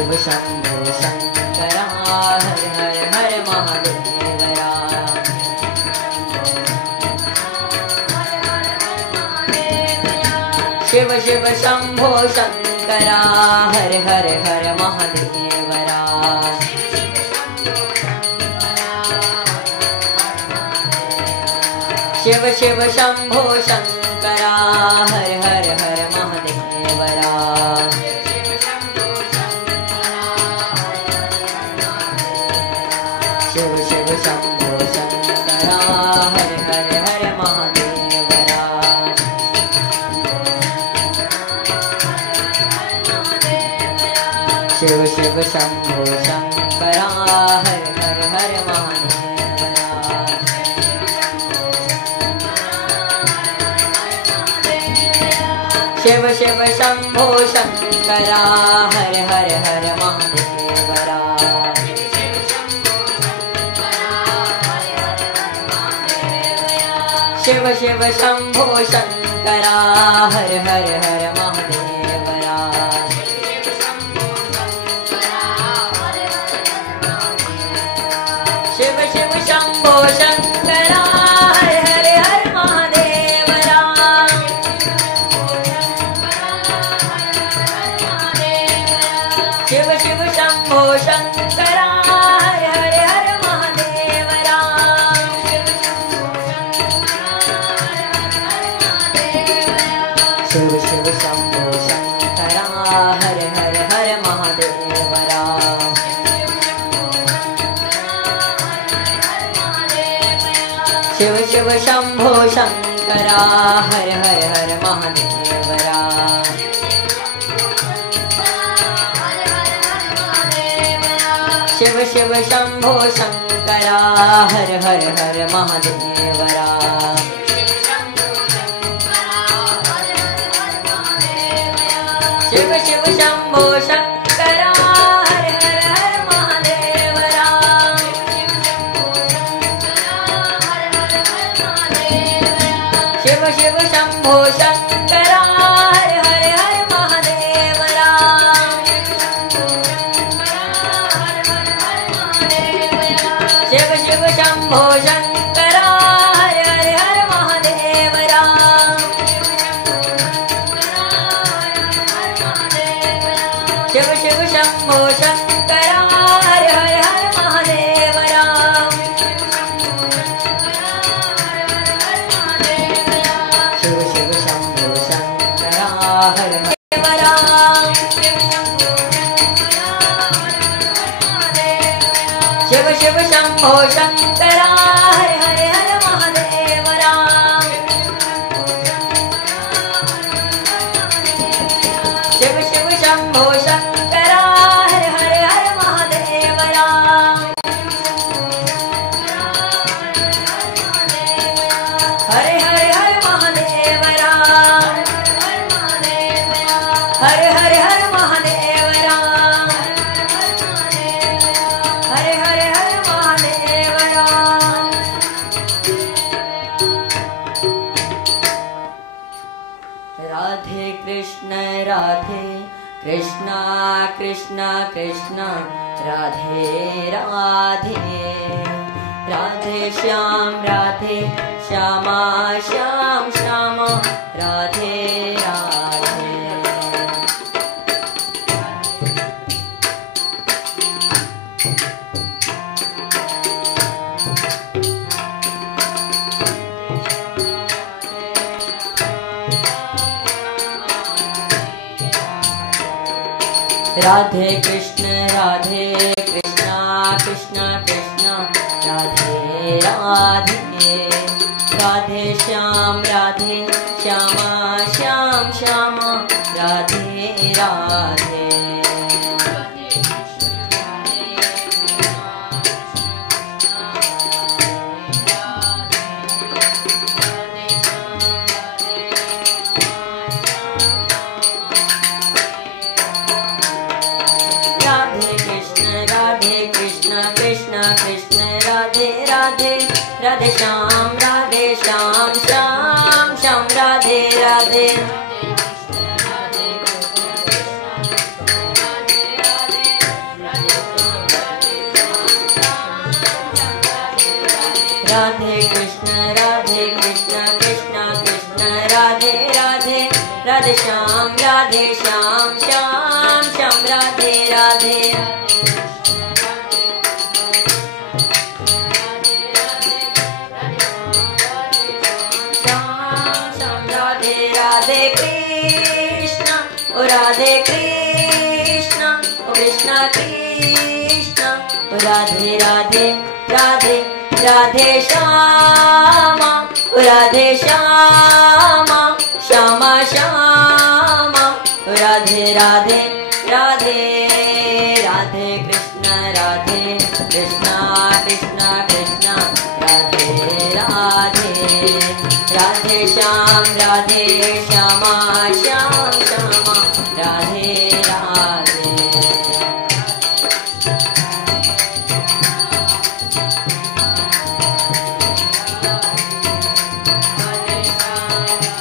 Shiv Shambho Shankara her her her महादेवरा। Shiv Shiv Shambho Shankara her her her महादेवरा। Shiv Shiv Shambho Shankara her her her महादेवरा। Shiv Shiv Shambho Shankara her her her महादेवरा। Shiv Shiv Shambho Shankara her her her महादेवरा। Shiv Shiv Shambho Shankara her her her महादेवरा। Shiv Shiv Shambho Shankara her her her महादेवरा। Shiv Shiv Shambho Shankara her her her महादेवरा। Shiv Shiv Shambho Shankara her her her महादेवरा। Shiv Shiv Shambho Shankara her her her महादेवरा। Shiv Shiv Shambho Shankara her her her महादेवरा। Shiv Shiv Shambho Shankara her her her महादेवरा। Shiv Shiv Shambho Shankara her her her महादेवरा। Shiv Shiv Shambho Shankara her her her महादेवरा। Shiv Shiv Shambho Shankara her her her महादेवरा। Shiv Shiv Shambho Shankara her her her महादेवरा। Shiv Shiv Shambho Shankara her her महादेवरा। Shiv Shiv Shambho Shankara her her her महादेवरा। Shiv Shiv Shambho Shankara her her her महादेवरा। Her her her महादेवरा। Her her her महादेवरा। Her her her महादेवरा। Radhe Krishna Krishna Krishna Krishna Radhe Radhe. Radhe Shyama Shyam Shyama Radhe Radhe. Radhe Krishna Krishna Krishna Radhe Radhe. Radhe Shyama Shyam Shyama Radhe Radhe. Krishna Krishna Radhe Radhe. Radhe Shyam Shyam Shyam Radhe Radhe. Radhe Krishna Krishna Krishna Radhe Radhe Radhe Shyam Shyam Shyam Radhe Radhe Radhe Krishna O Radhe Krishna O Krishna Krishna O Radhe Radhe Radhe Radhe Shyama O Radhe Shyama Shyama Shyama O Radhe Radhe Radhe Radhe Krishna Krishna Krishna Krishna Radhe Radhe Radhe Shyam Radhe Shyama Shyam Shyama Radhe Radhe Radhe Krishna Krishna Krishna Krishna Radhe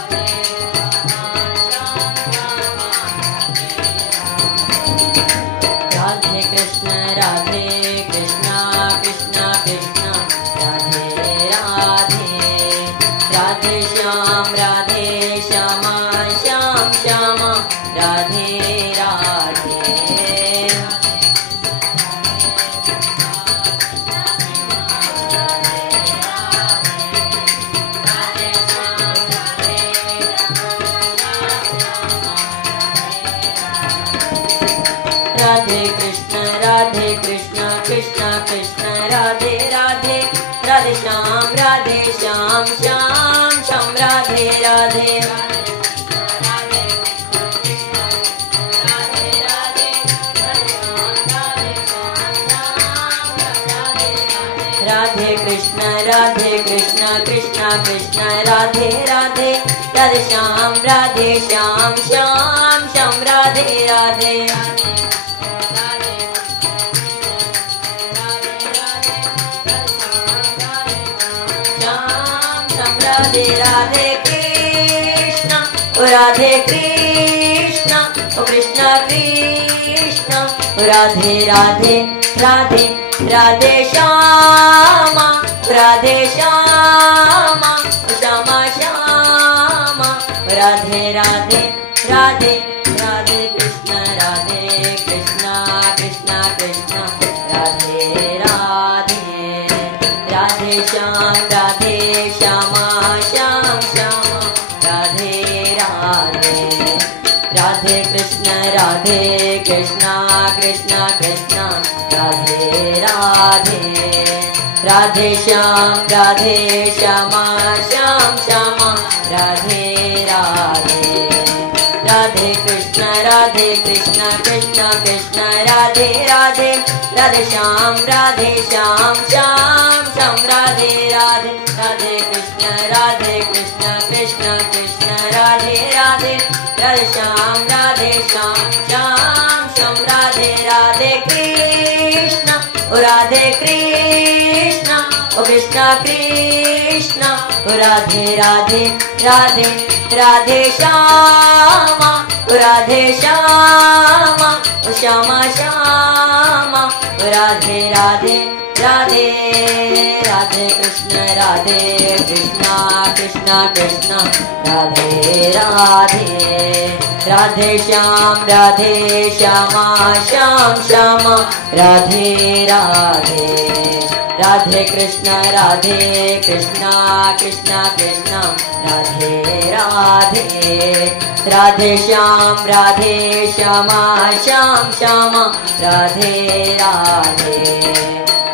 Radhe Radhe Shyam Radhe Shyama Shyam Shyama Radhe Radhe Radhe Krishna Krishna Krishna Radhe Radhe Radhe Shyam Shyam Shyam Radhe Radhe Radhe Krishna Krishna Krishna Radhe Radhe Radhe Shyam Shyam Radhe Radhe Radhe Radhe Krishna O Radhe Krishna O Krishna Krishna O Radhe Radhe Radhe Radhe Shyama Radhe Shyama Shyama Shyama Radhe Radhe Radhe Radhe Krishna Krishna Krishna Krishna Radhe Radhe Radhe Shyam Radhe Shyama Shyam Shyama Radhe Radhe Radhe Krishna Krishna Krishna Krishna Radhe Radhe Radhe Shyam Radhe Shyama Shyam Shyama Radhe Radhe Radhe Krishna Krishna Krishna Radhe Radhe Radhe Shyam Shyam Shyam Radhe Radhe Radhe Krishna Krishna Krishna Radhe Radhe Radhe Shyam Shyam Shyam Radhe Radhe Krishna O Radhe Krishna O Krishna Krishna O Radhe Radhe Radhe Radhe Shyama O Radhe Shyama O Shyama Shyama O Radhe Radhe Radhe Radhe Krishna Krishna Krishna Radhe Radhe Radhe Shyam Shyama Shyam Shyama Radhe Radhe Radhe Krishna Krishna Krishna Radhe Radhe Radhe Shyam Shyama Shyam Shyama Radhe Radhe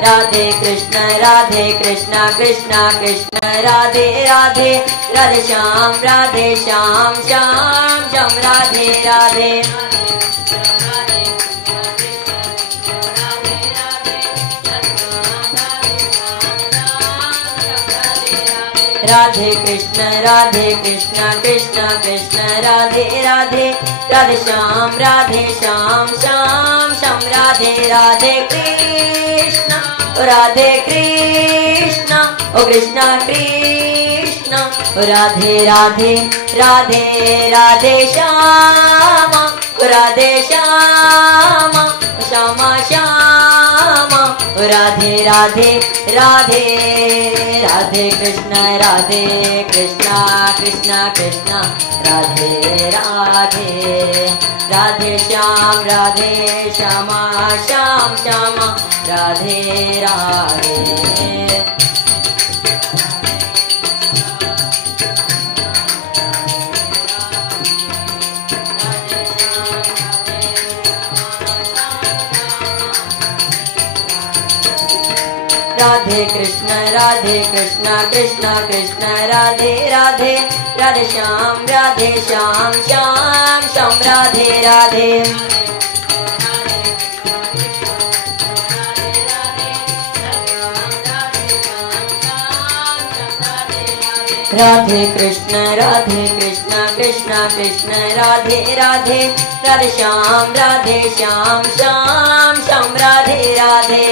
Radhe Krishna Krishna Krishna Radhe Radhe Radhe Shyam Shyam Radhe Radhe Radhe Krishna Krishna Krishna Radhe Radhe Radhe Shyam Shyam Radhe Radhe Krishna O Krishna Krishna O Radhe Radhe Radhe Shyama O Radhe Shyama Shyama Radhe Radhe Radhe Radhe Krishna Krishna Krishna Radhe Radhe Radhe Shyam Shyama Shyam Shyama Radhe Radhe Radhe Krishna Krishna Krishna Radhe Radhe Radhe Shyam Shyam Shyam Radhe Radhe Radhe Krishna Krishna Krishna Radhe Radhe Radhe Shyam Shyam Radhe Radhe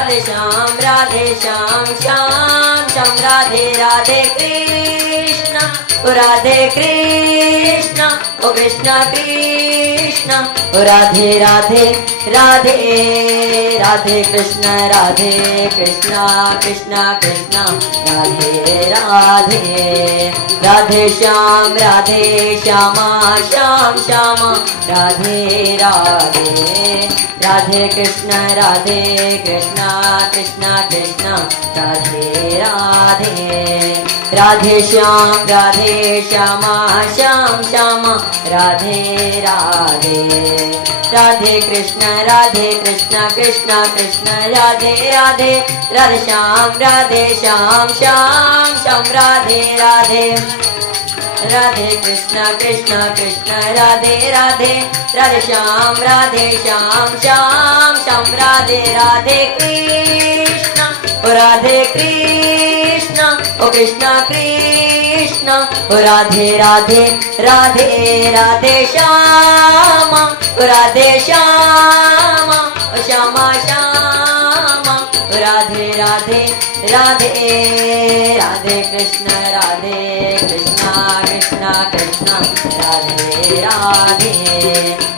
Radhe Shyam Shyam Radhe Radhe Krishna O Krishna Krishna O Radhe Radhe Radhe Radhe Krishna Krishna Krishna Radhe Radhe Radhe Shyama Shyam Shyam Radhe Radhe Radhe Krishna Krishna Krishna Radhe Radhe Radhe Shyama Shyam Shyam Radhe Radhe Radhe Krishna Krishna Krishna Radhe Radhe Radhe Shyam Shyam Radhe Radhe Radhe Krishna Krishna Radhe Radhe Radhe Shyam Shyam Radhe Radhe Krishna O Krishna Krishna O Radhe Radhe Radhe Shyama Radhe Shyama Shyama Shyama Radhe Radhe Radhe Krishna Krishna Radhe Radhe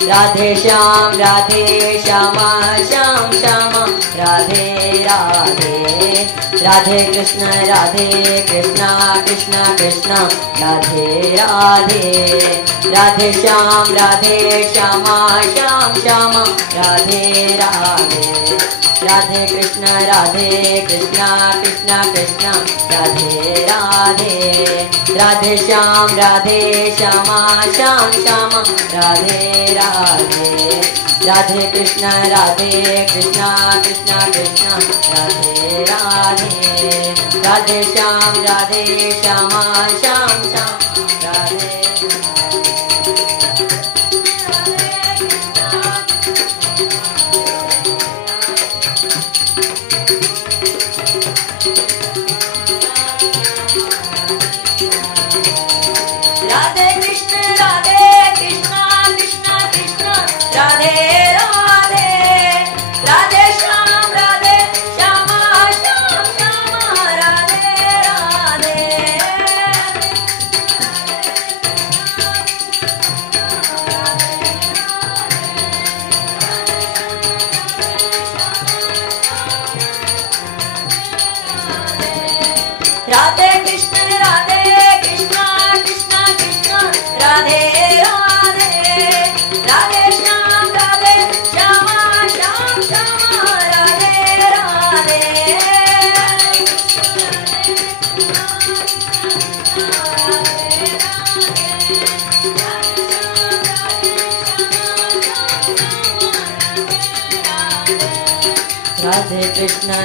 Radhe Shyama Shyam Shyama Radhe Radhe Radhe Krishna Krishna Radhe Radhe Radhe Shyama Shyam Shyama Radhe Radhe Radhe Krishna Krishna Radhe Radhe Radhe Shyama Shyam Shyama Radhe Radhe Radhe Krishna Krishna Radhe Radhe Radhe Shyama Shyam Shyam Radhe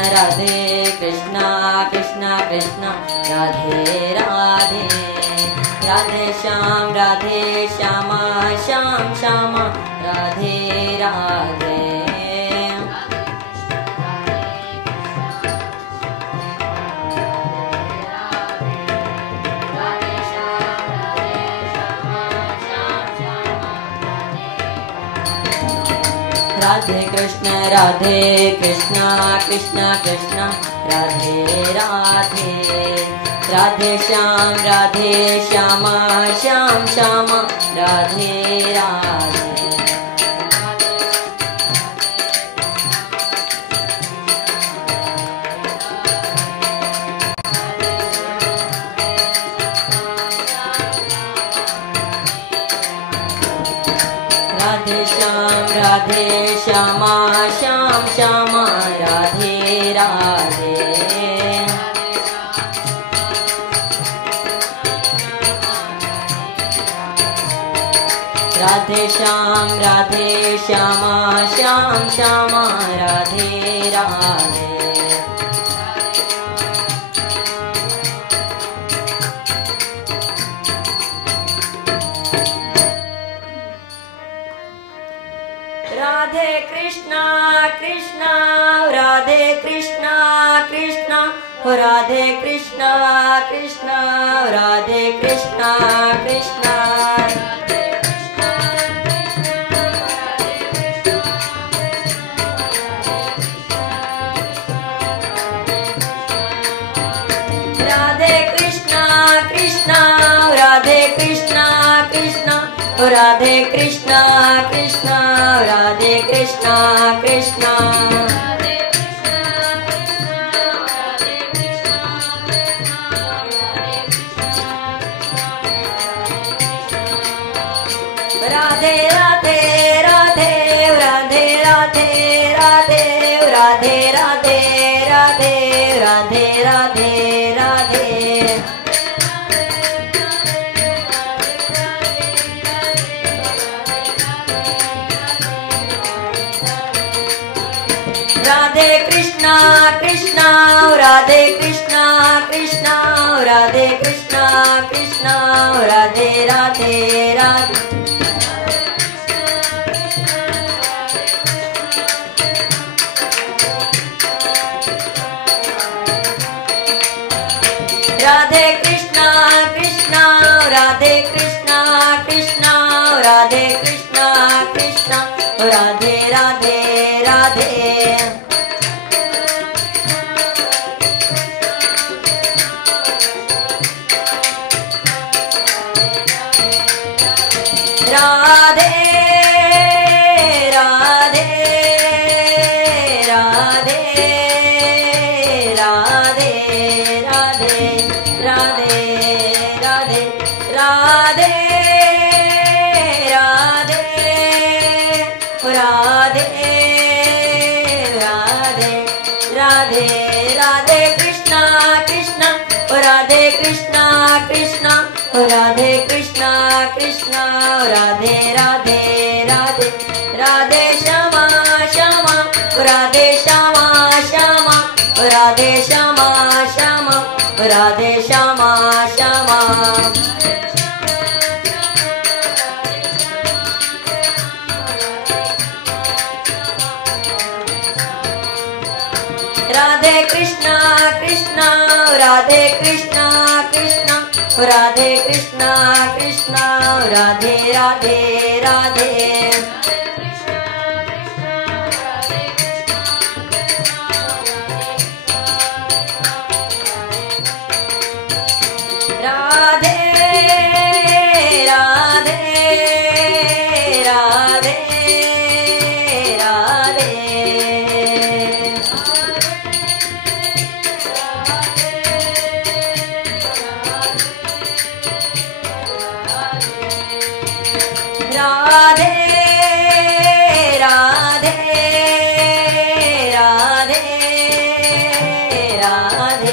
Radhe Krishna Krishna Radhe Radhe Radhe Shyama Shyam Shyama Radhe Radhe Radhe Krishna Radhe Radhe Radhe Shyama Shyam Shyam Radhe Radhe Radhe Shyama Shyam Shyama Radhe Radhe Radhe Shyama Shyam Shyama Radhe Radhe Radhe Krishna Krishna Radhe Krishna Krishna Radhe Krishna Krishna Radhe Krishna Krishna Radhe Krishna Krishna Radhe Krishna Krishna Radhe Krishna Krishna Radhe Krishna Krishna Radhe Radhe Radhe Radhe Radhe Radhe Radhe Radhe Radhe Radhe Radhe Radhe Radhe Krishna Krishna Radhe Krishna Krishna Radhe Krishna Krishna Radhe Radhe Radhe Radhe Krishna Krishna Radhe Krishna Krishna Radhe Krishna Krishna Radhe Radhe Radhe Radhe Radhe Radhe Radhe Radhe Radhe Radhe Radhe Radhe Radhe Radhe Radhe Radhe Krishna Krishna Radhe Krishna Krishna Radhe Krishna Krishna Radhe Radhe Radhe Radhe Shyama Shyama Radhe Shyama Shyama Radhe Shyama Shyama Radhe Shyama Shyama Radhe Krishna Krishna Radhe Krishna Krishna Radhe Krishna Krishna Radhe Radhe Radhe Radhe Radhe Radhe Radhe Radhe Radhe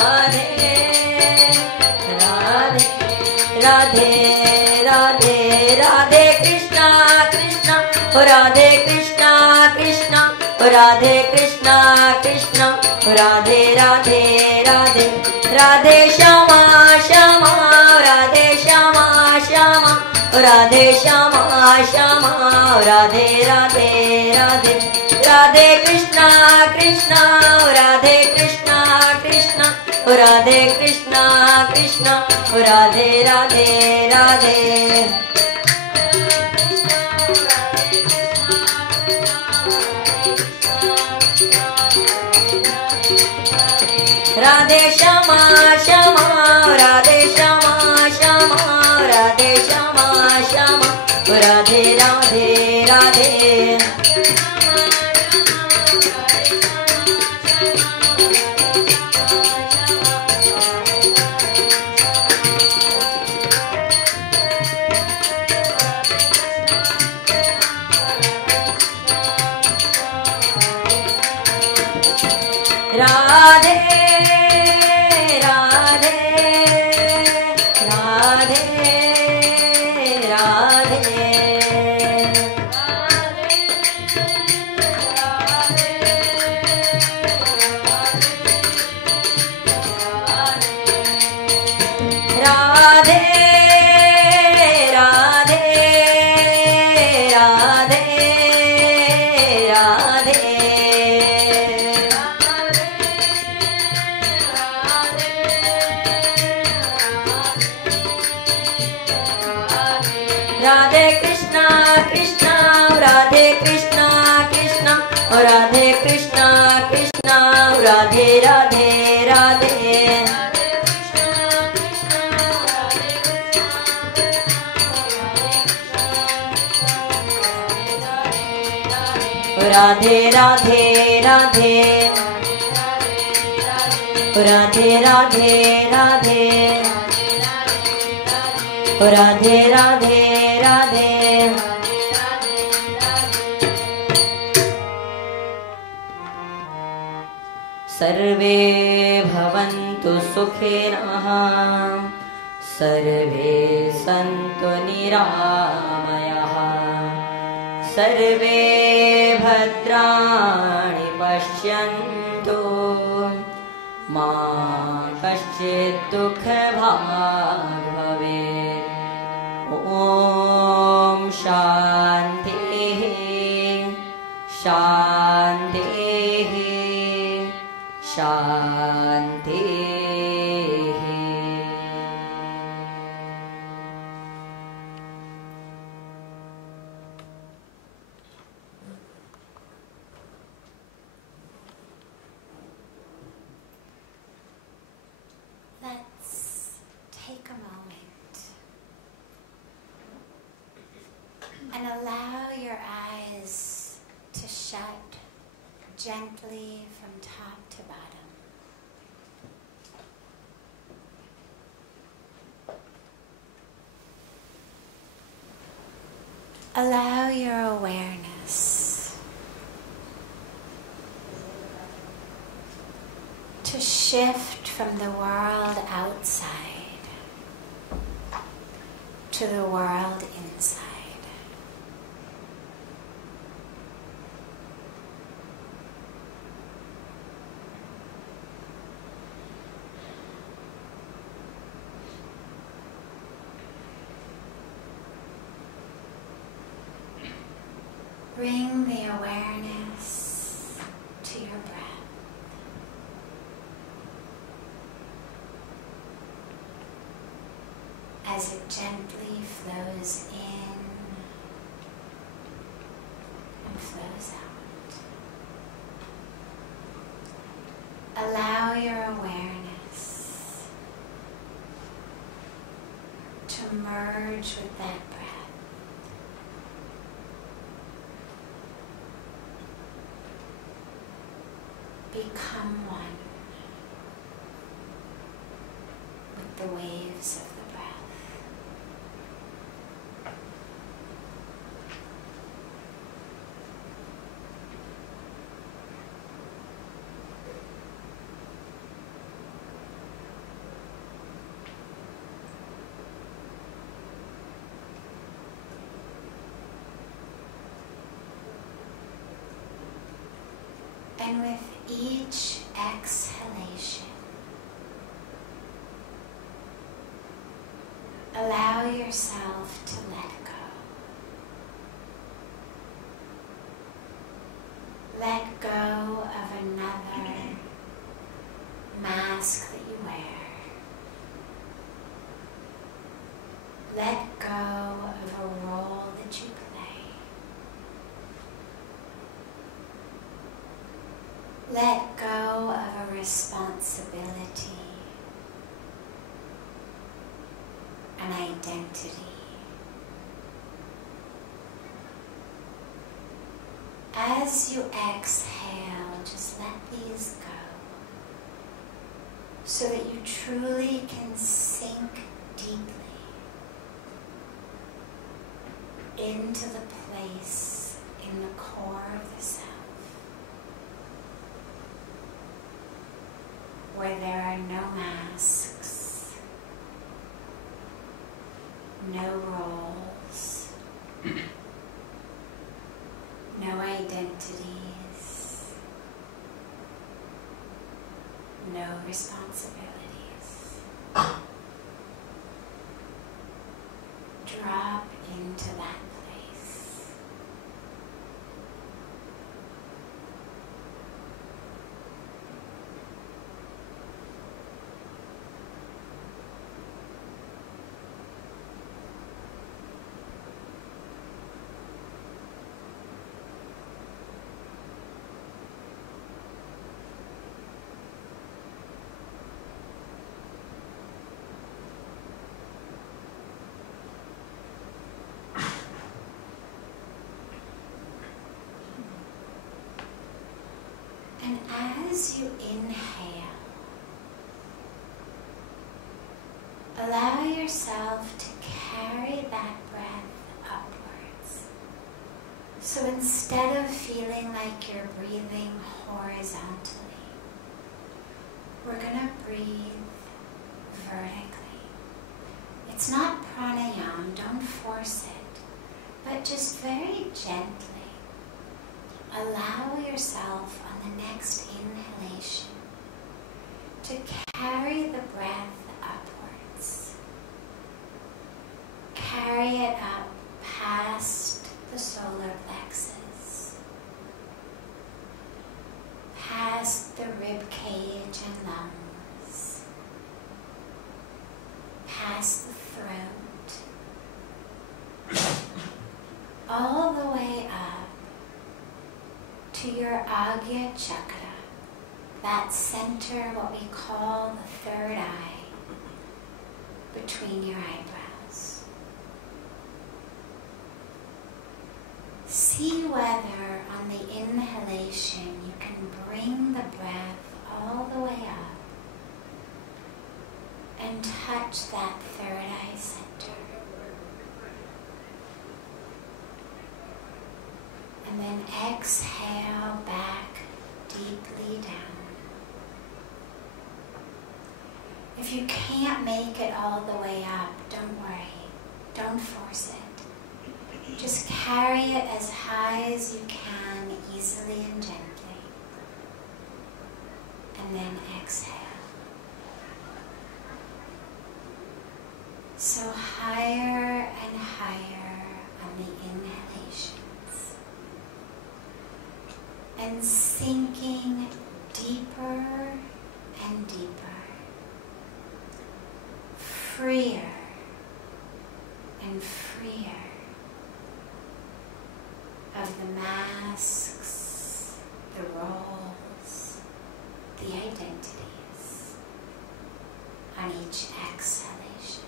Radhe Radhe Radhe Radhe Radhe Krishna Krishna Radhe Krishna Krishna Radhe Krishna Krishna Radhe Radhe Radhe Radhe Shyama Shyama Radhe Shyama Shyama Radhe Shyama Shyama Radhe Radhe Radhe Radhe Krishna Krishna Radhe Krishna Krishna Radhe Krishna Krishna Radhe Radhe Radhe Radhe Shyama Shyama Radhe Shyama Shyama Radhe Shyama Shyama Radhe Radhe Radhe Radhe, Radhe, Radhe, Radhe. Radhe, Radhe, Radhe, Radhe. Radhe Krishna, Krishna, Radhe Krishna, Krishna, Radhe Krishna, Krishna, Radhe Radhe, Radhe. Radhe Radhe Radhe Radhe Radhe Radhe Radhe Radhe Radhe. Sarve bhavantu sukhinah, sarve santu niramayah, sarve bhadrani pashyantu, ma kaschid dukha bhag bhavet. Om Shanti, Shanti, Shanti. Let's take a moment and allow your eyes to shut gently from top to bottom. Allow your awareness to shift from the world outside to the world inside. Bring the awareness to your breath. As it gently flows in and flows out. Allow your awareness to merge with that breath. Become one with the waves of the breath. And with each exhalation, allow yourself to let go. Let go of another mask that you wear. Let go of a role that you play. Let go of a responsibility, an identity. As you exhale, just let these go so that you truly can sink deeply into the place in the core of the self where there are no masks, no roles, no identities, no responsibilities. Drop into that place. And as you inhale, allow yourself to carry that breath upwards. So instead of feeling like you're breathing horizontally, we're going to breathe vertically. It's not pranayama, don't force it, but just very gently allow yourself on the next inhalation to carry the breath upwards. Carry it up past the solar plexus, past the rib cage and lungs, past the throat, all the way up to your Agya Chakra, that center, what we call the third eye, between your eyebrows. See whether on the inhalation you can bring the breath all the way up and touch that third eye center. And then exhale back deeply down. If you can't make it all the way up, don't worry. Don't force it. Just carry it as high as you can, easily and gently. And then exhale. So higher and higher on the inhalation. And sinking deeper and deeper, freer and freer of the masks, the roles, the identities on each exhalation.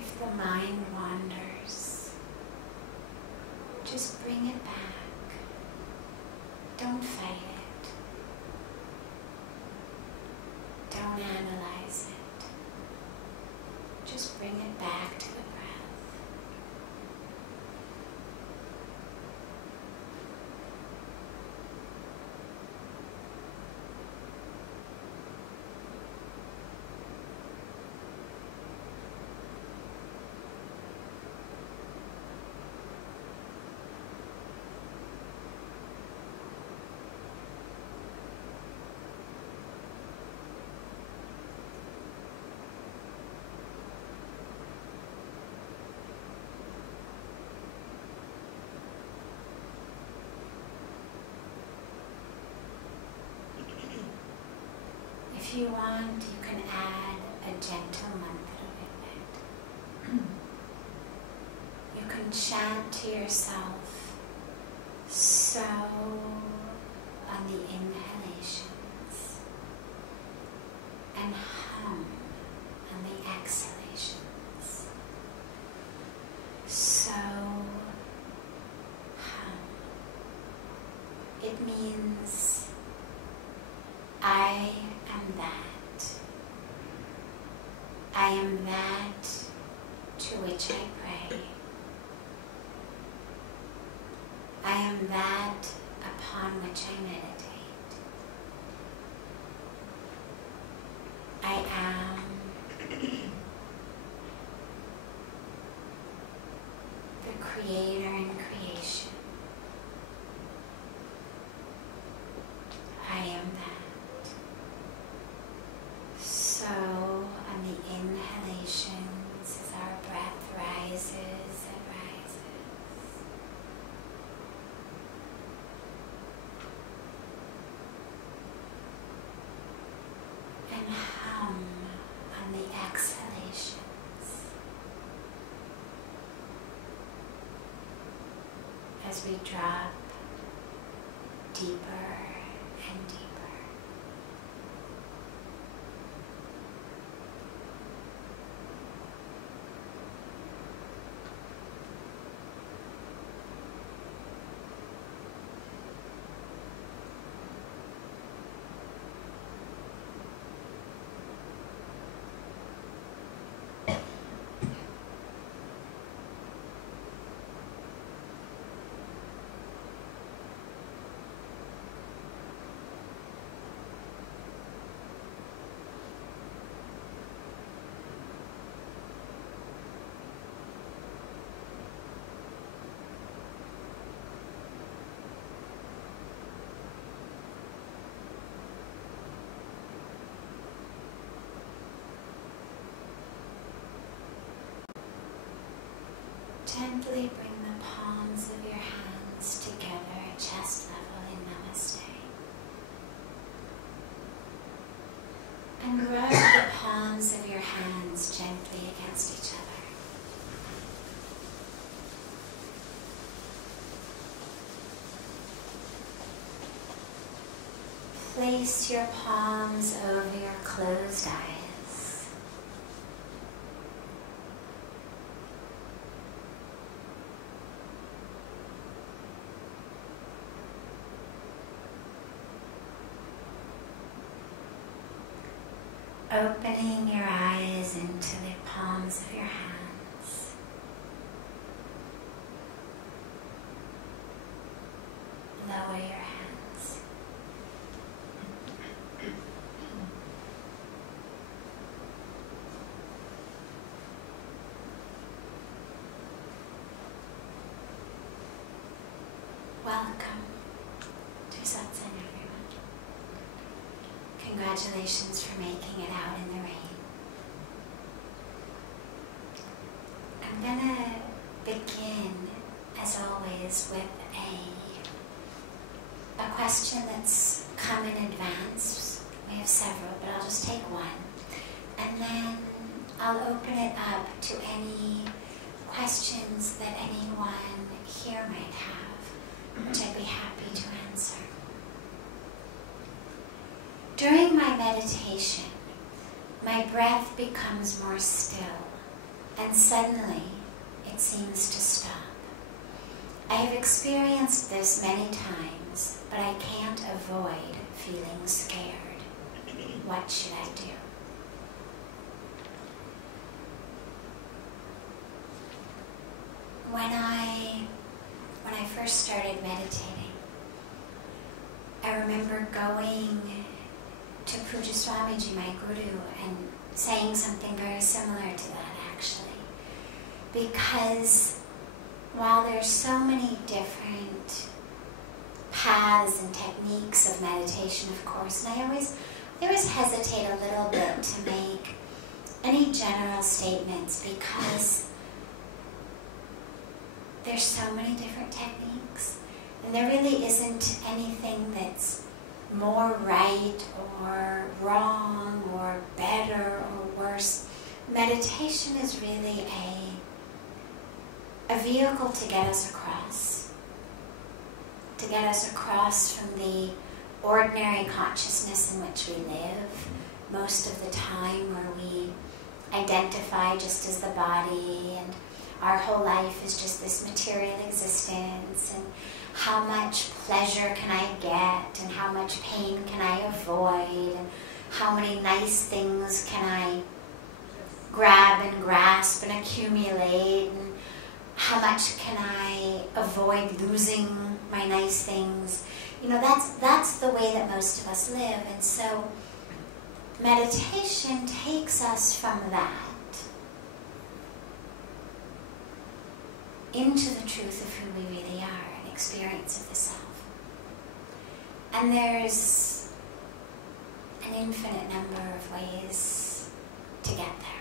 If the mind wanders, just bring it back. Don't fight it. Don't analyze it. Just bring it back to the breath. If you want, you can add a gentle mantra with it. You can chant to yourself, so on the inhalations, and hum on the exhalations. means I am that. I am that to which I pray. I am that upon which I meditate. I am the creator in creation. I am that. So, on the inhalations, as our breath rises and rises, and hum on the exhalations. As we drop deeper and deeper. Gently bring the palms of your hands together at chest level in Namaste. And rub the palms of your hands gently against each other. Place your palms over your closed eyes. Opening your eyes into the palms of your hands. Lower your hands. Welcome to satsang, everyone. Congratulations for making it out in the rain. I'm gonna begin, as always, with a question that's come in advance. We have several, but I'll just take one. And then I'll open it up to any questions that anyone here might have, which I'd be happy to answer. During my meditation, my breath becomes more still, and suddenly it seems to stop. I have experienced this many times, but I can't avoid feeling scared. What should I do? When I first started meditating, I remember going to Puja Swamiji, my guru, and saying something very similar to that, actually. Because while there's so many different paths and techniques of meditation, of course, and I always hesitate a little bit to make any general statements because there's so many different techniques, and there really isn't anything that's more right or wrong or better or worse. Meditation is really a vehicle to get us across from the ordinary consciousness in which we live most of the time, where we identify just as the body and our whole life is just this material existence, and how much pleasure can I get, and how much pain can I avoid, and how many nice things can I grab and grasp and accumulate, and how much can I avoid losing my nice things. You know, that's the way that most of us live. And so meditation takes us from that into the truth of who we really are, an experience of the self. And there's an infinite number of ways to get there.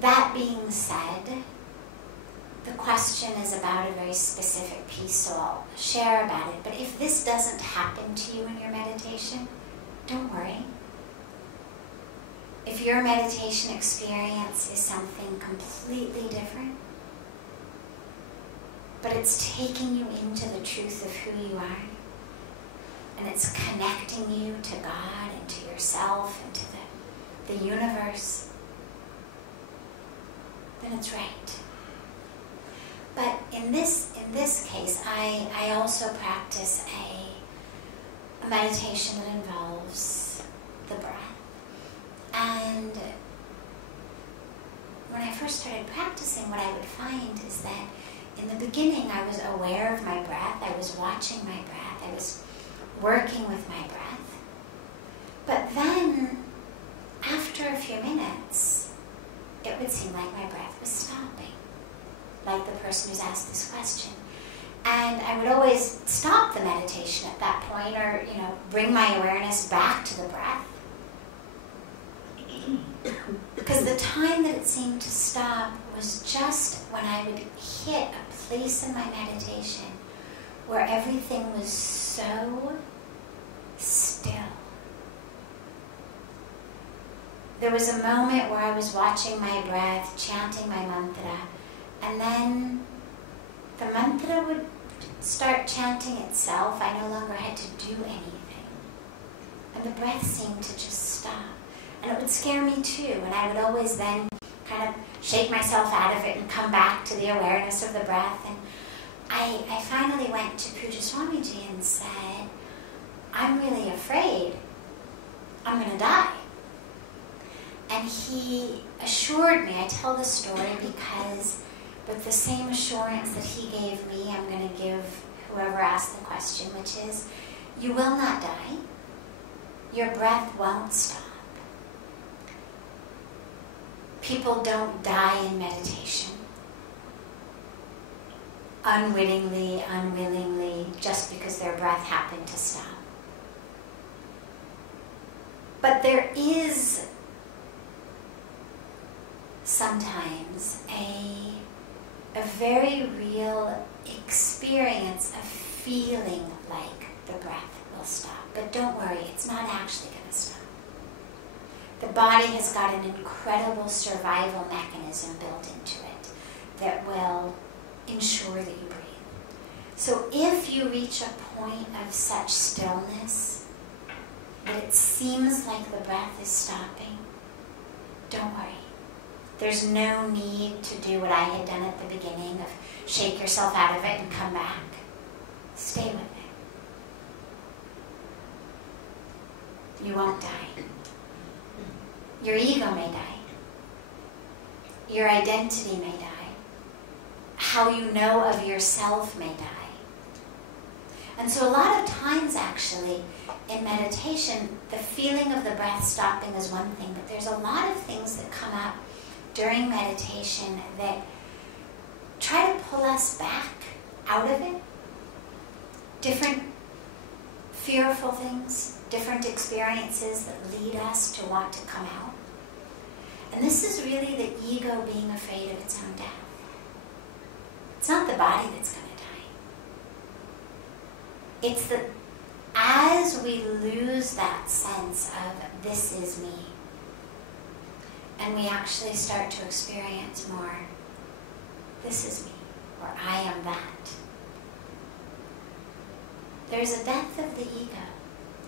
That being said, the question is about a very specific piece, so I'll share about it. But if this doesn't happen to you in your meditation, don't worry. If your meditation experience is something completely different, but it's taking you into the truth of who you are, and it's connecting you to God and to yourself and to the universe, then it's right. But in this case, I also practice a meditation that involves the breath. And when I first started practicing, what I would find is that in the beginning I was aware of my breath, I was watching my breath, I was working with my breath. But then, after a few minutes, it would seem like my breath was stopping, like the person who's asked this question. And I would always stop the meditation at that point, or bring my awareness back to the breath. Because the time that it seemed to stop was just when I would hit a place in my meditation where everything was so still. There was a moment where I was watching my breath, chanting my mantra, and then the mantra would start chanting itself. I no longer had to do anything. And the breath seemed to just stop. And it would scare me too, and I would always then kind of shake myself out of it and come back to the awareness of the breath. And I finally went to Puja Swamiji and said, I'm really afraid I'm going to die. And he assured me, I tell this story because with the same assurance that he gave me, I'm going to give whoever asked the question, which is, you will not die. Your breath won't stop. People don't die in meditation. Unwittingly, unwillingly, just because their breath happened to stop. But there is sometimes a very real experience of feeling like the breath will stop. But don't worry, it's not actually going to stop. The body has got an incredible survival mechanism built into it that will ensure that you breathe. So if you reach a point of such stillness that it seems like the breath is stopping, don't worry. There's no need to do what I had done at the beginning of shake yourself out of it and come back. Stay with it. You won't die. Your ego may die. Your identity may die. How you know of yourself may die. And so a lot of times actually in meditation, the feeling of the breath stopping is one thing, but there's a lot of things that come up during meditation that try to pull us back out of it. Different fearful things, different experiences that lead us to want to come out. And this is really the ego being afraid of its own death. It's not the body that's going to die. It's that as we lose that sense of this is me, and we actually start to experience more, this is me, or I am that. There's a death of the ego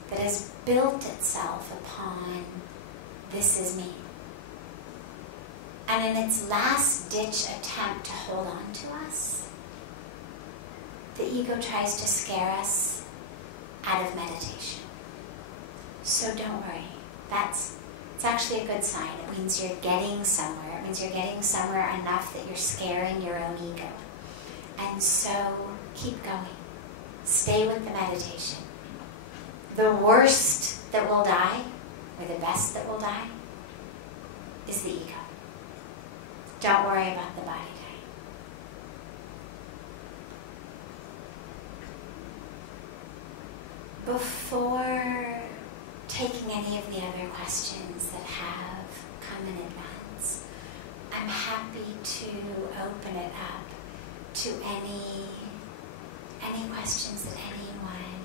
that has built itself upon this is me. And in its last-ditch attempt to hold on to us, the ego tries to scare us out of meditation. So don't worry. It's actually a good sign. It means you're getting somewhere. It means you're getting somewhere enough that you're scaring your own ego. And so keep going. Stay with the meditation. The worst that will die, or the best that will die, is the ego. Don't worry about the body dying. Before taking any of the other questions that have come in advance, I'm happy to open it up to any questions that anyone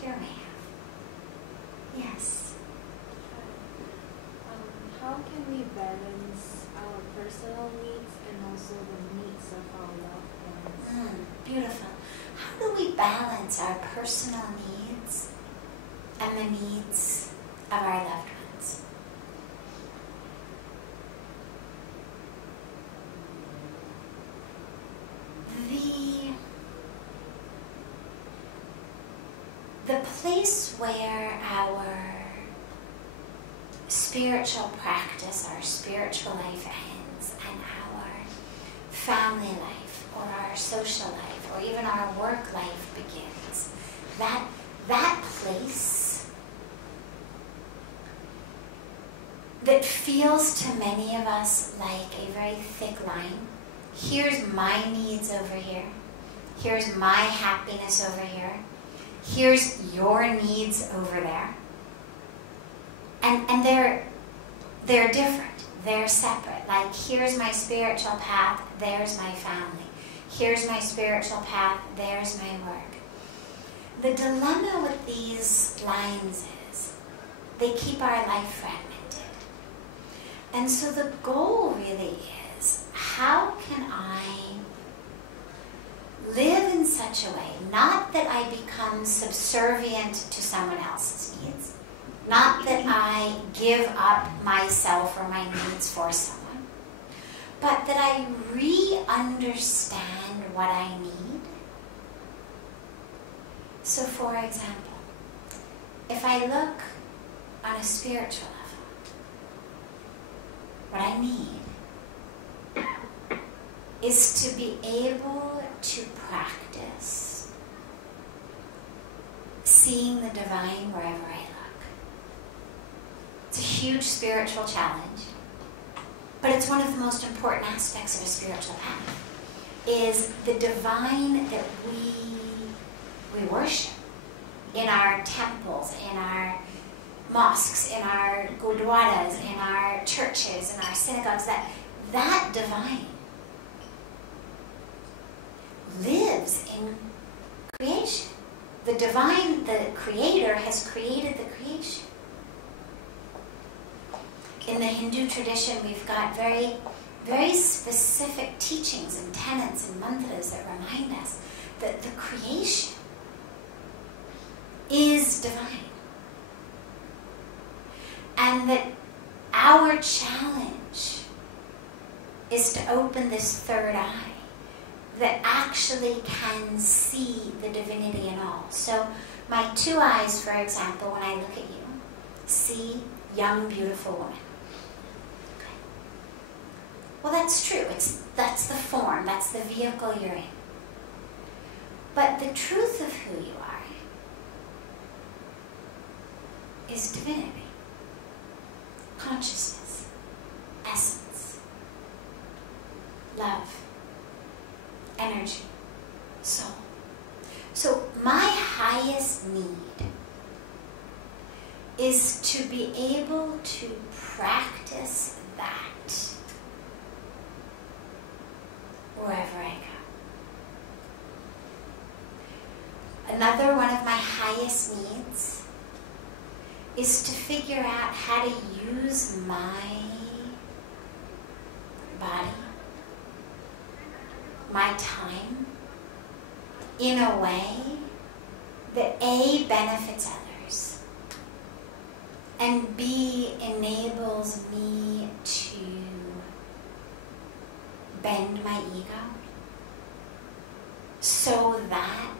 here may have. Yes? How can we balance our personal needs and also the needs of our loved ones? Beautiful. How do we balance our personal needs and the needs of our loved ones? The place where our spiritual practice, our spiritual life ends, and our family life, or our social life, or even our work life begins, that place that feels to many of us like a very thick line. Here's my needs over here. Here's my happiness over here. Here's your needs over there. And they're different. They're separate. Like, here's my spiritual path, there's my family. Here's my spiritual path, there's my work. The dilemma with these lines is they keep our life fragmented. And so the goal really is, how can I live in such a way, not that I become subservient to someone else's needs, not that I give up myself or my needs for someone, but that I re-understand what I need. So for example, if I look on a spiritual level, what I need is to be able to practice seeing the divine wherever I look. It's a huge spiritual challenge, but it's one of the most important aspects of a spiritual path, is the divine that we worship in our temples, in our mosques, in our gurdwaras, in our churches, in our synagogues. That divine lives in creation. The divine, the creator, has created the creation. In the Hindu tradition, we've got very, very specific teachings and tenets and mantras that remind us that the creation is divine. And that our challenge is to open this third eye that actually can see the divinity in all. So my two eyes, for example, when I look at you, see young, beautiful woman. Okay. Well, that's true. That's the form. That's the vehicle you're in. But the truth of who you are is divinity, consciousness, essence, love, energy, soul. So my highest need is to be able to practice that wherever I go. Another one of my highest needs is to figure out how to use my body, my time, in a way that A, benefits others, and B, enables me to ego so that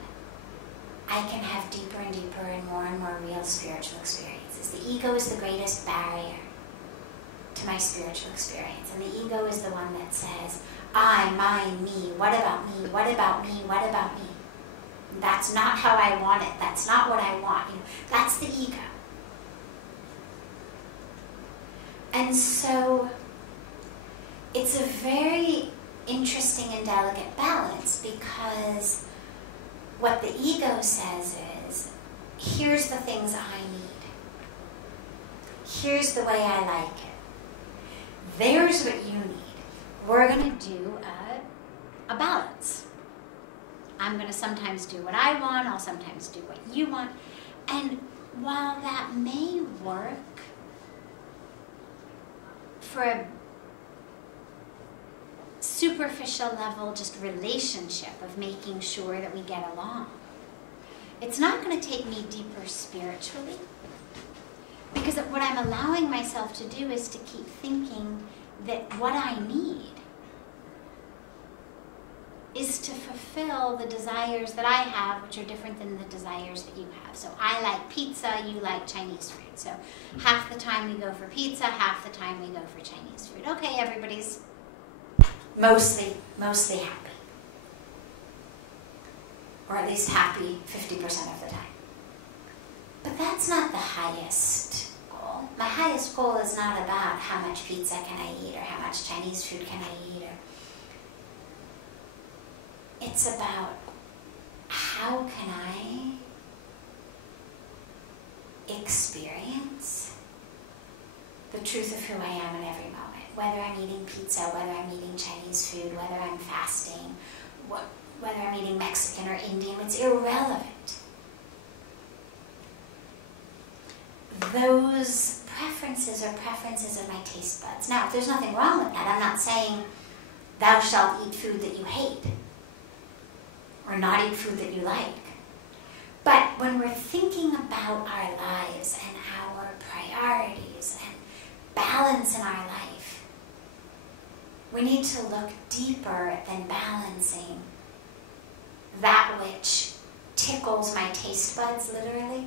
I can have deeper and deeper and more real spiritual experiences. The ego is the greatest barrier to my spiritual experience. And the ego is the one that says, I, mine, me, what about me, what about me, what about me? That's not how I want it. That's not what I want. That's the ego. And so it's a very interesting and delicate balance, because what the ego says is, here's the things I need. Here's the way I like it. There's what you need. We're going to do a balance. I'm going to sometimes do what I want. I'll sometimes do what you want. And while that may work for a superficial level, just relationship of making sure that we get along, it's not going to take me deeper spiritually, because what I'm allowing myself to do is to keep thinking that what I need is to fulfill the desires that I have, which are different than the desires that you have. So I like pizza, you like Chinese food. So half the time we go for pizza, half the time we go for Chinese food. Okay, everybody's mostly happy. Or at least happy 50% of the time. But that's not the highest goal. My highest goal is not about how much pizza can I eat or how much Chinese food can I eat. It's about how can I experience the truth of who I am in every moment. Whether I'm eating pizza, whether I'm eating Chinese food, whether I'm fasting, whether I'm eating Mexican or Indian, it's irrelevant. Those preferences are preferences of my taste buds. Now, there's nothing wrong with that. I'm not saying thou shalt eat food that you hate, or not eat food that you like. But when we're thinking about our lives and our priorities and balance in our life, we need to look deeper than balancing that which tickles my taste buds, literally,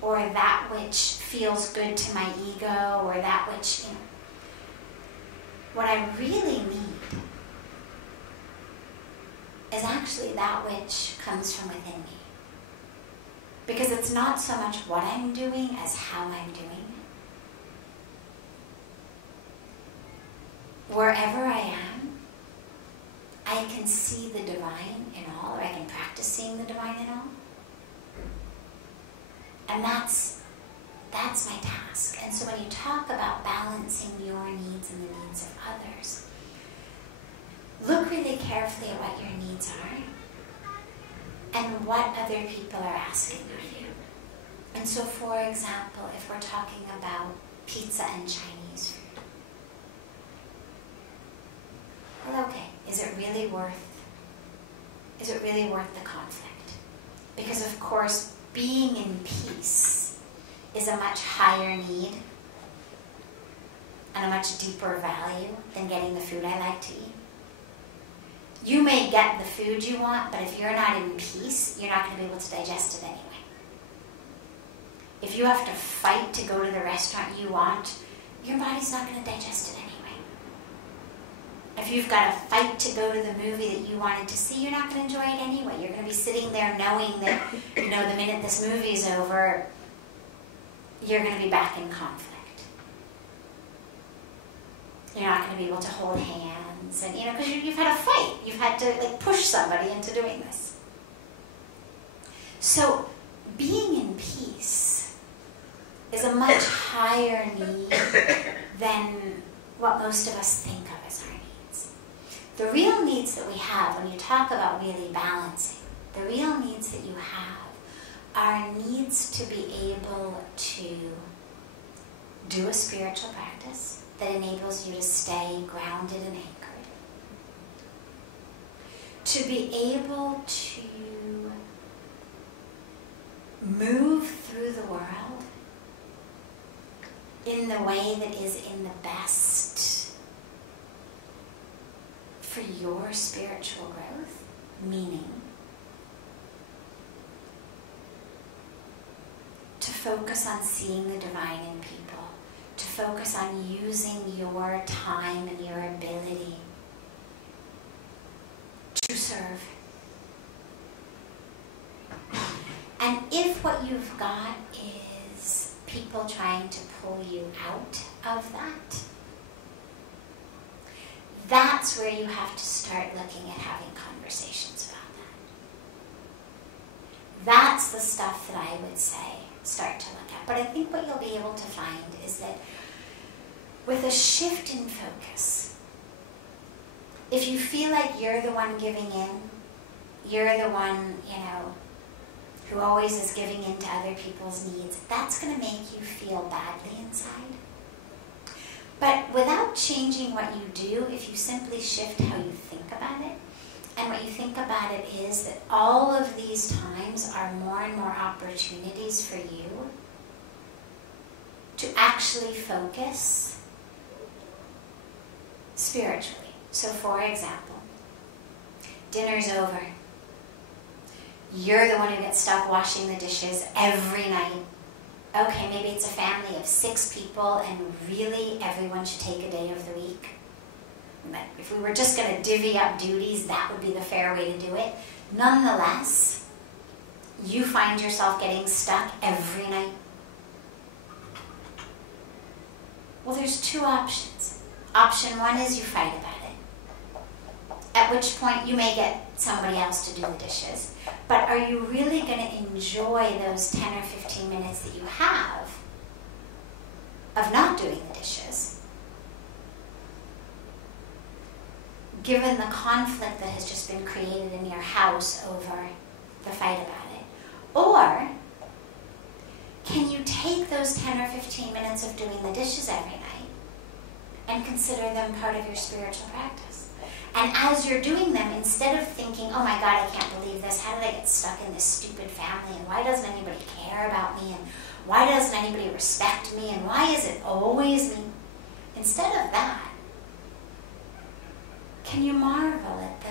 or that which feels good to my ego, or that which, what I really need is actually that which comes from within me. Because it's not so much what I'm doing as how I'm doing it. Wherever I am, I can see the divine in all, or I can practice seeing the divine in all. And that's my task. And so when you talk about balancing your needs and the needs of others, look really carefully at what your needs are and what other people are asking of you. And so, for example, if we're talking about pizza and Chinese food, well, okay, is it really worth the conflict? Because of course, being in peace is a much higher need and a much deeper value than getting the food I like to eat. You may get the food you want, but if you're not in peace, you're not going to be able to digest it anyway. If you have to fight to go to the restaurant you want, your body's not going to digest it anyway. If you've got to fight to go to the movie that you wanted to see, you're not going to enjoy it anyway. You're going to be sitting there knowing that, the minute this movie's over, you're going to be back in conflict. You're not going to be able to hold hands, and because you've had a fight. You've had to push somebody into doing this. So being in peace is a much higher need than what most of us think of as our needs. The real needs that we have, when you talk about really balancing, the real needs that you have are needs to be able to do a spiritual practice that enables you to stay grounded and anchored. To be able to move through the world in the way that is in the best for for your spiritual growth, meaning to focus on seeing the divine in people, to focus on using your time and your ability to serve. And if what you've got is people trying to pull you out of that, that's where you have to start looking at having conversations about that. That's the stuff that I would say start to look at. But I think what you'll be able to find is that with a shift in focus, if you feel like you're the one giving in, you're the one, who always is giving in to other people's needs, that's going to make you feel badly inside. But without changing what you do, if you simply shift how you think about it, and what you think about it is that all of these times are more and more opportunities for you to actually focus spiritually. So for example, dinner's over. You're the one who gets stuck washing the dishes every night. Okay, maybe it's a family of 6 people and really everyone should take a day of the week. If we were just going to divvy up duties, that would be the fair way to do it. Nonetheless, you find yourself getting stuck every night. Well, there's 2 options. Option 1 is you fight about it, at which point you may get somebody else to do the dishes. But are you really going to enjoy those 10 or 15 minutes that you have of not doing the dishes, given the conflict that has just been created in your house over the fight about it? Or can you take those 10 or 15 minutes of doing the dishes every night and consider them part of your spiritual practice? And as you're doing them, instead of thinking, oh my God, I can't believe this, how did I get stuck in this stupid family, and why doesn't anybody care about me, and why doesn't anybody respect me, and why is it always me? Instead of that, can you marvel at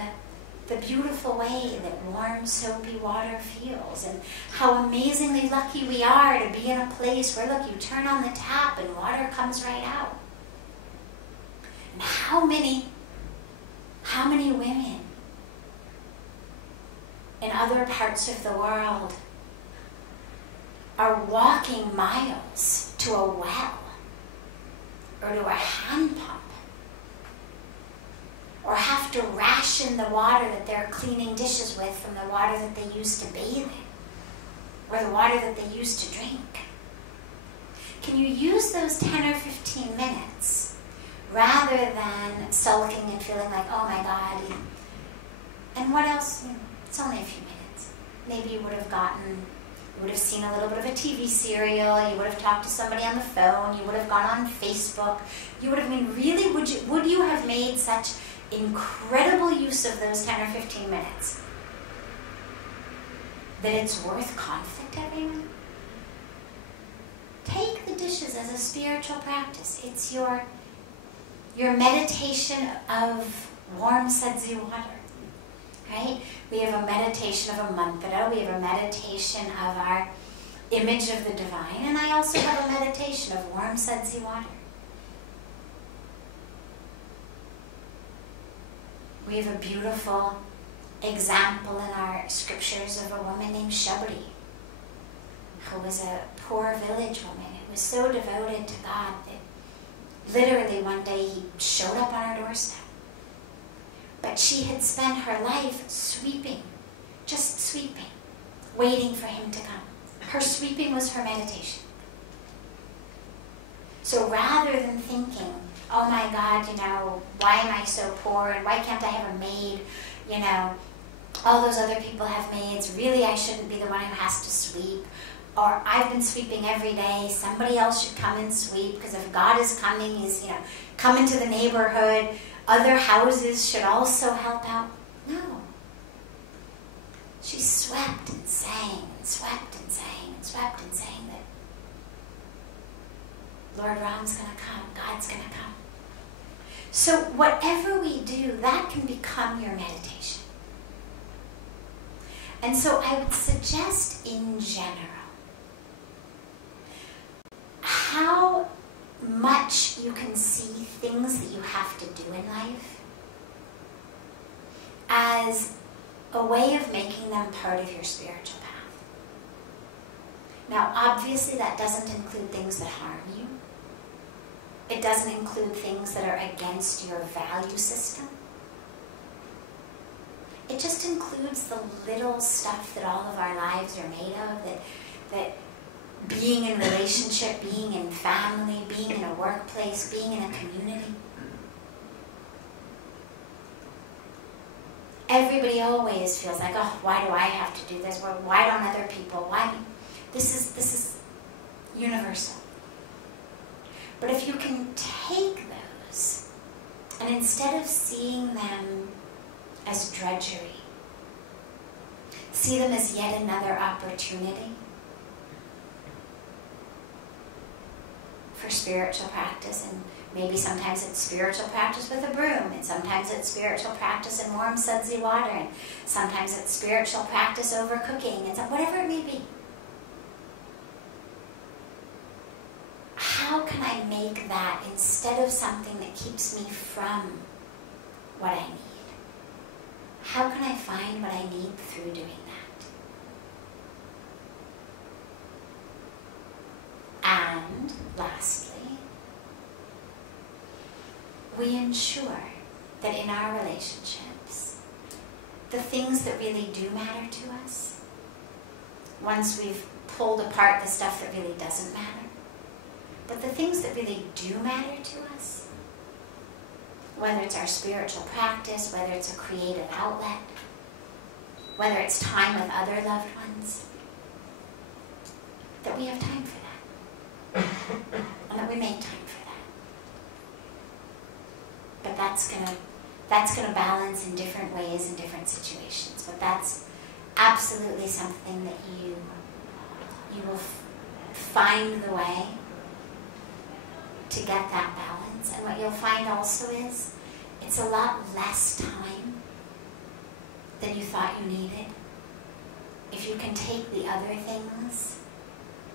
the beautiful way that warm, soapy water feels, and how amazingly lucky we are to be in a place where, look, you turn on the tap and water comes right out. And how many women in other parts of the world are walking miles to a well or to a hand pump, or have to ration the water that they're cleaning dishes with from the water that they used to bathe in, or the water that they used to drink? Can you use those 10 or 15 minutes rather than sulking and feeling like, oh my God, and what else? It's only a few minutes. Maybe you would have seen a little bit of a TV serial, you would have talked to somebody on the phone, you would have gone on Facebook, really, would you have made such incredible use of those 10 or 15 minutes that it's worth conflict, everyone? Take the dishes as a spiritual practice. It's your meditation of warm sudsy water, right? We have a meditation of a mantra, we have a meditation of our image of the divine, and I also have a meditation of warm sudsy water. We have a beautiful example in our scriptures of a woman named Shabri, who was a poor village woman who was so devoted to God that literally one day he showed up on her doorstep. But she had spent her life sweeping, just sweeping, waiting for him to come. Her sweeping was her meditation. So rather than thinking, oh my God, why am I so poor, and why can't I have a maid, all those other people have maids, really I shouldn't be the one who has to sweep, or I've been sweeping every day, somebody else should come and sweep, because if God is coming, he's, come into the neighborhood, other houses should also help out. No. She swept and sang and swept and sang and swept and sang that Lord Ram's going to come, God's going to come. So whatever we do, that can become your meditation. And so I would suggest in general, how much you can see things that you have to do in life as a way of making them part of your spiritual path. Now, obviously that doesn't include things that harm you. It doesn't include things that are against your value system. It just includes the little stuff that all of our lives are made of, that being in relationship, being in family, being in a workplace, being in a community. Everybody always feels like, oh, why do I have to do this? Why don't other people? Why? This is universal. But if you can take those, and instead of seeing them as drudgery, see them as yet another opportunity for spiritual practice. And maybe sometimes it's spiritual practice with a broom, and sometimes it's spiritual practice in warm sudsy water, and sometimes it's spiritual practice over cooking, and whatever it may be. How can I make that, instead of something that keeps me from what I need, how can I find what I need through doing that? And lastly, we ensure that in our relationships, the things that really do matter to us, once we've pulled apart the stuff that really doesn't matter, but the things that really do matter to us, whether it's our spiritual practice, whether it's a creative outlet, whether it's time with other loved ones, that we have time for that. And that we make time for that. But that's gonna balance in different ways in different situations. But that's absolutely something that you will find the way to get that balance. And what you'll find also is it's a lot less time than you thought you needed if you can take the other things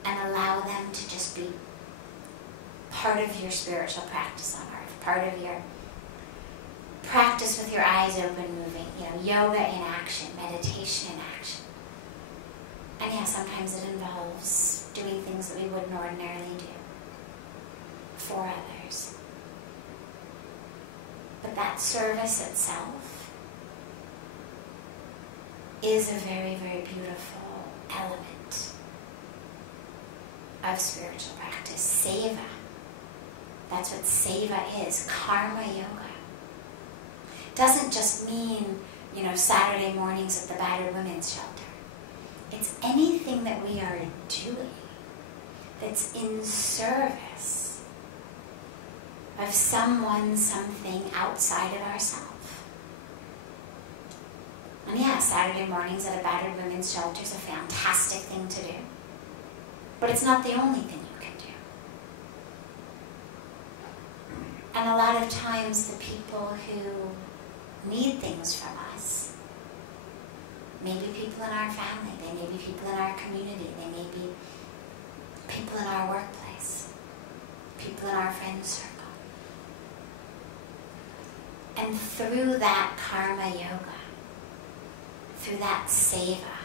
and allow them to just be part of your spiritual practice on earth, part of your practice with your eyes open, moving, yoga in action, meditation in action. And yeah, sometimes it involves doing things that we wouldn't ordinarily do for others. But that service itself is a very, very beautiful element of spiritual practice. Seva. That's what seva is. Karma yoga. Doesn't just mean, Saturday mornings at the battered women's shelter. It's anything that we are doing that's in service of someone, something outside of ourselves. And yeah, Saturday mornings at a battered women's shelter is a fantastic thing to do. But it's not the only thing you can do. And a lot of times the people who need things from us, maybe people in our family, they may be people in our community, they may be people in our workplace, people in our friends circle. And through that karma yoga, through that seva,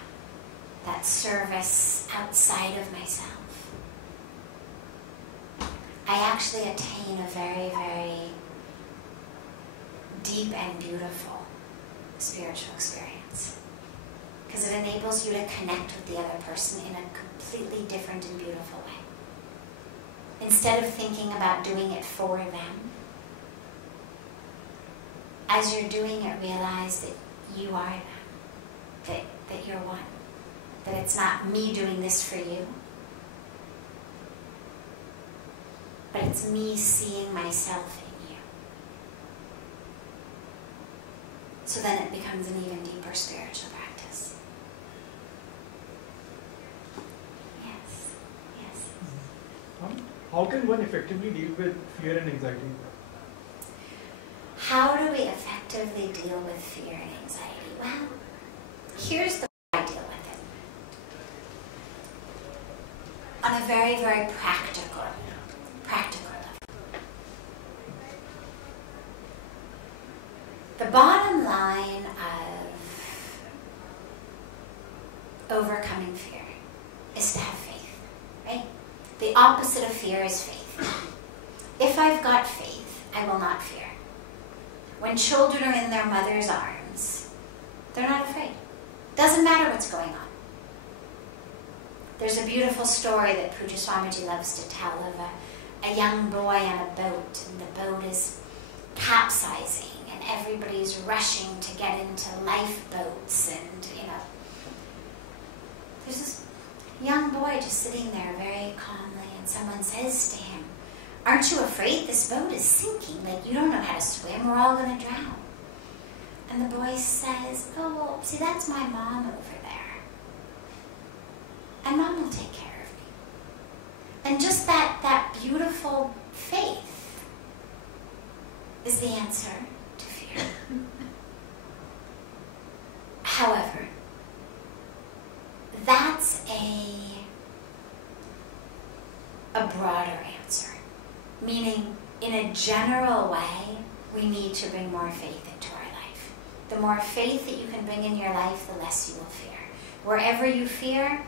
that service outside of myself, I actually attain a very, very deep and beautiful spiritual experience. Because it enables you to connect with the other person in a completely different and beautiful way. Instead of thinking about doing it for them, as you're doing it, realize that you are them, that you're one. That it's not me doing this for you, but it's me seeing myself in you. So then it becomes an even deeper spiritual practice. Yes. How can one effectively deal with fear and anxiety? How do we effectively deal with fear and anxiety? Well, here's the way I deal with it. On a very, very practical level. The bottom line of overcoming fear is to have faith, right? The opposite of fear is faith. If I've got faith, I will not fear. When children are in their mother's arms, they're not afraid. Doesn't matter what's going on. There's a beautiful story that Puja Swamiji loves to tell of a young boy on a boat, and the boat is capsizing, and everybody's rushing to get into lifeboats, and, you know, there's this young boy just sitting there very calmly, and someone says to him, "Aren't you afraid this boat is sinking? Like, you don't know how to swim, we're all going to drown." And the boy says, "Oh, well, see, that's my mom over there. And Mom will take care of me." And just that beautiful faith is the answer to fear. However, that's a broader answer. Meaning, in a general way, we need to bring more faith into our life. The more faith that you can bring in your life, the less you will fear. Wherever you fear,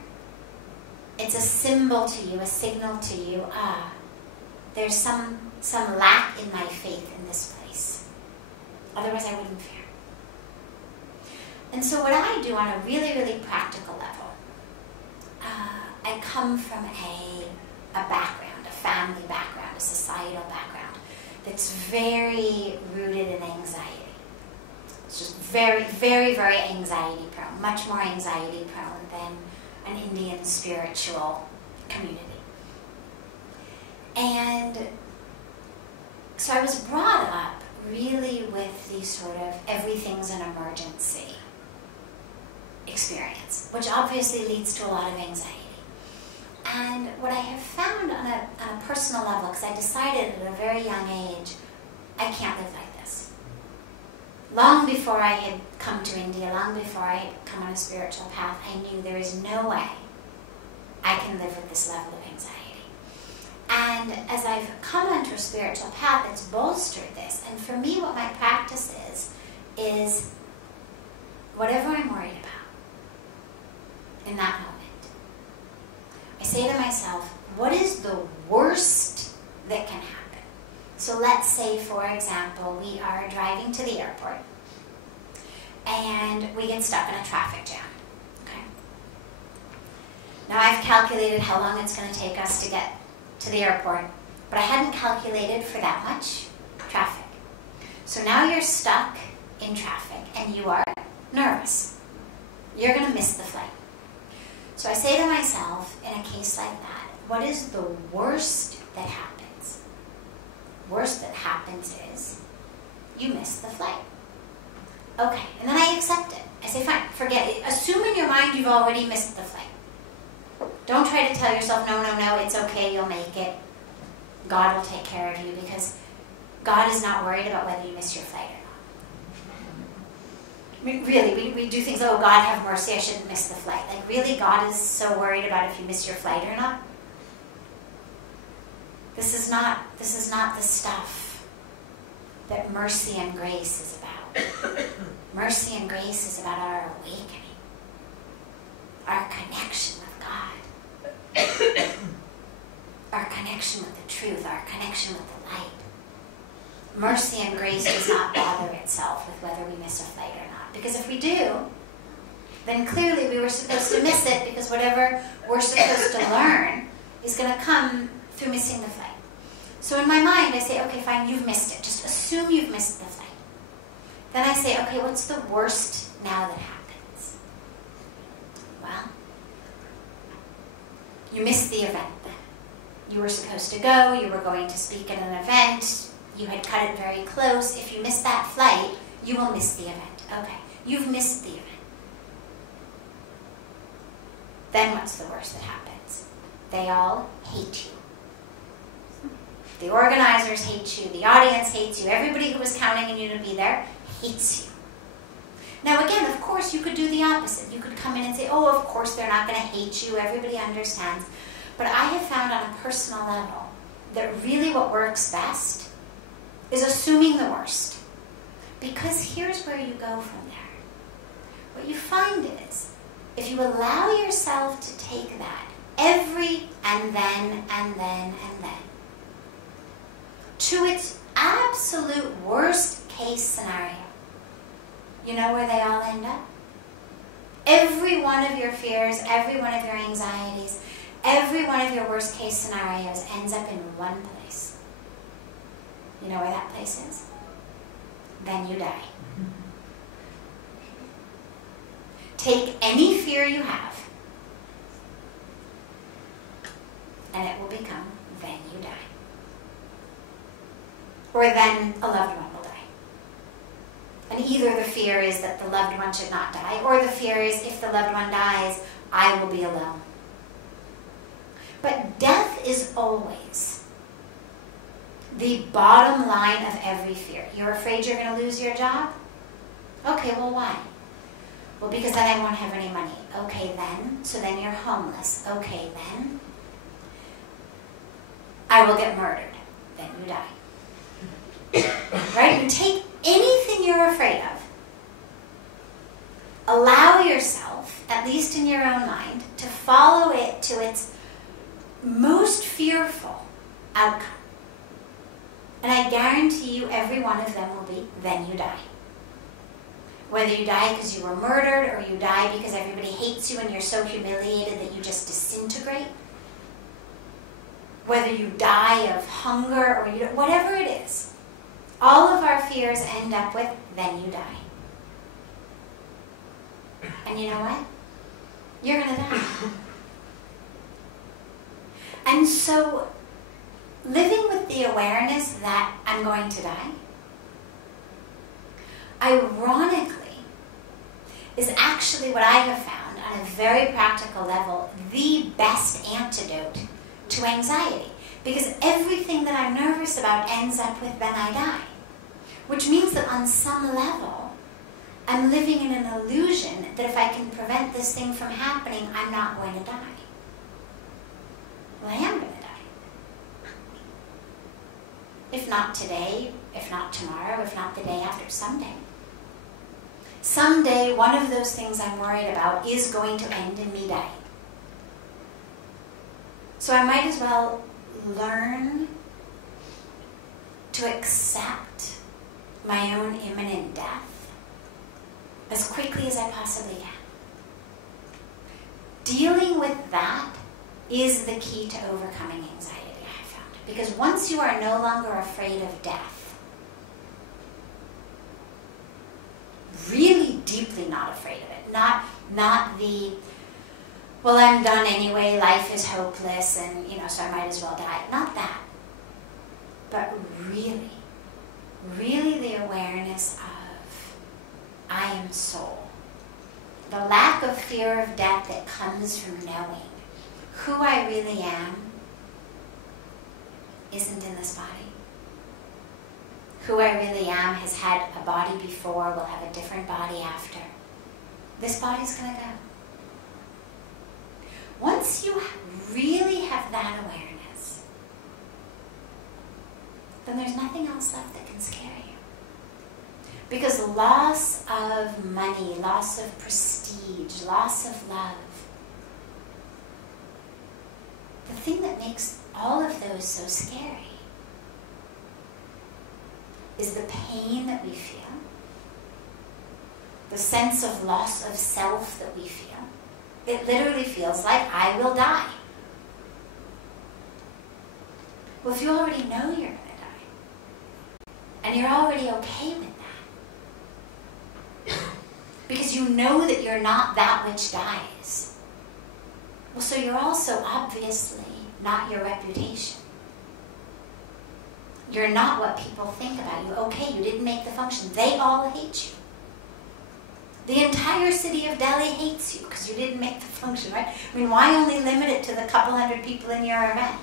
it's a symbol to you, a signal to you, there's some lack in my faith in this place. Otherwise, I wouldn't fear. And so what I do on a really, really practical level, I come from a background, a family background, a societal background that's very rooted in anxiety. It's just very, very, very anxiety prone, much more anxiety prone than an Indian spiritual community. And so I was brought up really with the sort of everything's an emergency experience, which obviously leads to a lot of anxiety. And what I have found on a personal level, because I decided at a very young age, I can't live like this. Long before I had come to India, long before I had come on a spiritual path, I knew there is no way I can live with this level of anxiety. And as I've come onto a spiritual path, it's bolstered this. And for me, what my practice is whatever I'm worried about in that moment, I say to myself, what is the worst that can happen? So let's say, for example, we are driving to the airport and we get stuck in a traffic jam. Okay. Now I've calculated how long it's going to take us to get to the airport, but I hadn't calculated for that much traffic. So now you're stuck in traffic and you are nervous. You're going to miss the flight. So I say to myself, in a case like that, what is the worst that happens? Worst that happens is you miss the flight. Okay, and then I accept it. I say, fine, forget it. Assume in your mind you've already missed the flight. Don't try to tell yourself, no, it's okay, you'll make it. God will take care of you, because God is not worried about whether you miss your flight or not. Really, we do things, oh, God have mercy, I shouldn't miss the flight. Like, really, God is so worried about if you miss your flight or not? This is not the stuff that mercy and grace is about. Mercy and grace is about our awakening, our connection with God, our connection with the truth, our connection with the light. Mercy and grace does not bother itself with whether we miss a flight or not. Because if we do, then clearly we were supposed to miss it, because whatever we're supposed to learn is going to come through missing the flight. So in my mind, I say, okay, fine, you've missed it. Just assume you've missed the flight. Then I say, okay, what's the worst now that happens? Well, you missed the event then. You were supposed to go, you were going to speak at an event, you had cut it very close. If you miss that flight, you will miss the event. Okay, you've missed the event. Then what's the worst that happens? They all hate you. The organizers hate you. The audience hates you. Everybody who was counting on you to be there hates you. Now again, of course, you could do the opposite. You could come in and say, oh, of course they're not going to hate you. Everybody understands. But I have found on a personal level that really what works best is assuming the worst. Because here's where you go from there. What you find is, if you allow yourself to take that every and then, to its absolute worst case scenario, you know where they all end up? Every one of your fears, every one of your anxieties, every one of your worst case scenarios ends up in one place. You know where that place is? Then you die. Take any fear you have, and it will become, then you die. Or then a loved one will die. And either the fear is that the loved one should not die, or the fear is if the loved one dies, I will be alone. But death is always the bottom line of every fear. You're afraid you're going to lose your job? Okay, well, why? Well, because then I won't have any money. Okay, then. So then you're homeless. Okay, then. I will get murdered. Then you die. Right? You take anything you're afraid of. Allow yourself, at least in your own mind, to follow it to its most fearful outcome. And I guarantee you every one of them will be, then you die. Whether you die because you were murdered, or you die because everybody hates you and you're so humiliated that you just disintegrate. Whether you die of hunger, or whatever it is. All of our fears end up with, then you die. And you know what? You're going to die. And so, living with the awareness that I'm going to die, ironically, is actually what I have found on a very practical level the best antidote to anxiety. Because everything that I'm nervous about ends up with, then I die. Which means that on some level, I'm living in an illusion that if I can prevent this thing from happening, I'm not going to die. Well, I am going to die. If not today, if not tomorrow, if not the day after, someday. Someday, one of those things I'm worried about is going to end in me dying. So I might as well learn to accept my own imminent death as quickly as I possibly can. Dealing with that is the key to overcoming anxiety, I have found. Because once you are no longer afraid of death, really deeply not afraid of it, not the, well, I'm done anyway, life is hopeless, and, so I might as well die. Not that. But really, really the awareness of, I am soul. The lack of fear of death that comes from knowing who I really am isn't in this body. Who I really am has had a body before, will have a different body after. This body's going to go. Once you really have that awareness, then there's nothing else left that can scare you. Because loss of money, loss of prestige, loss of love, the thing that makes all of those so scary is the pain that we feel, the sense of loss of self that we feel. It literally feels like I will die. Well, if you already know you're going to die, and you're already okay with that, because you know that you're not that which dies, well, so you're also obviously not your reputation. You're not what people think about you. Okay, you didn't make the function. They all hate you. The entire city of Delhi hates you because you didn't make the function, right? I mean, why only limit it to the couple hundred people in your event?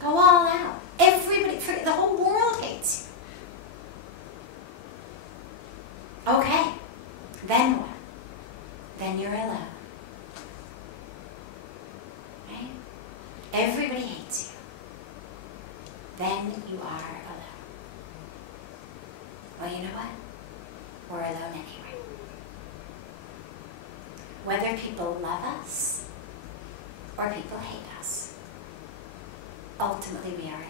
Go all out. Everybody, the whole world hates you. Okay, then what? Then you're alone. Right? Everybody hates you. Then you are alone. Well, you know what? We're alone anyway. Whether people love us or people hate us, ultimately we are alone.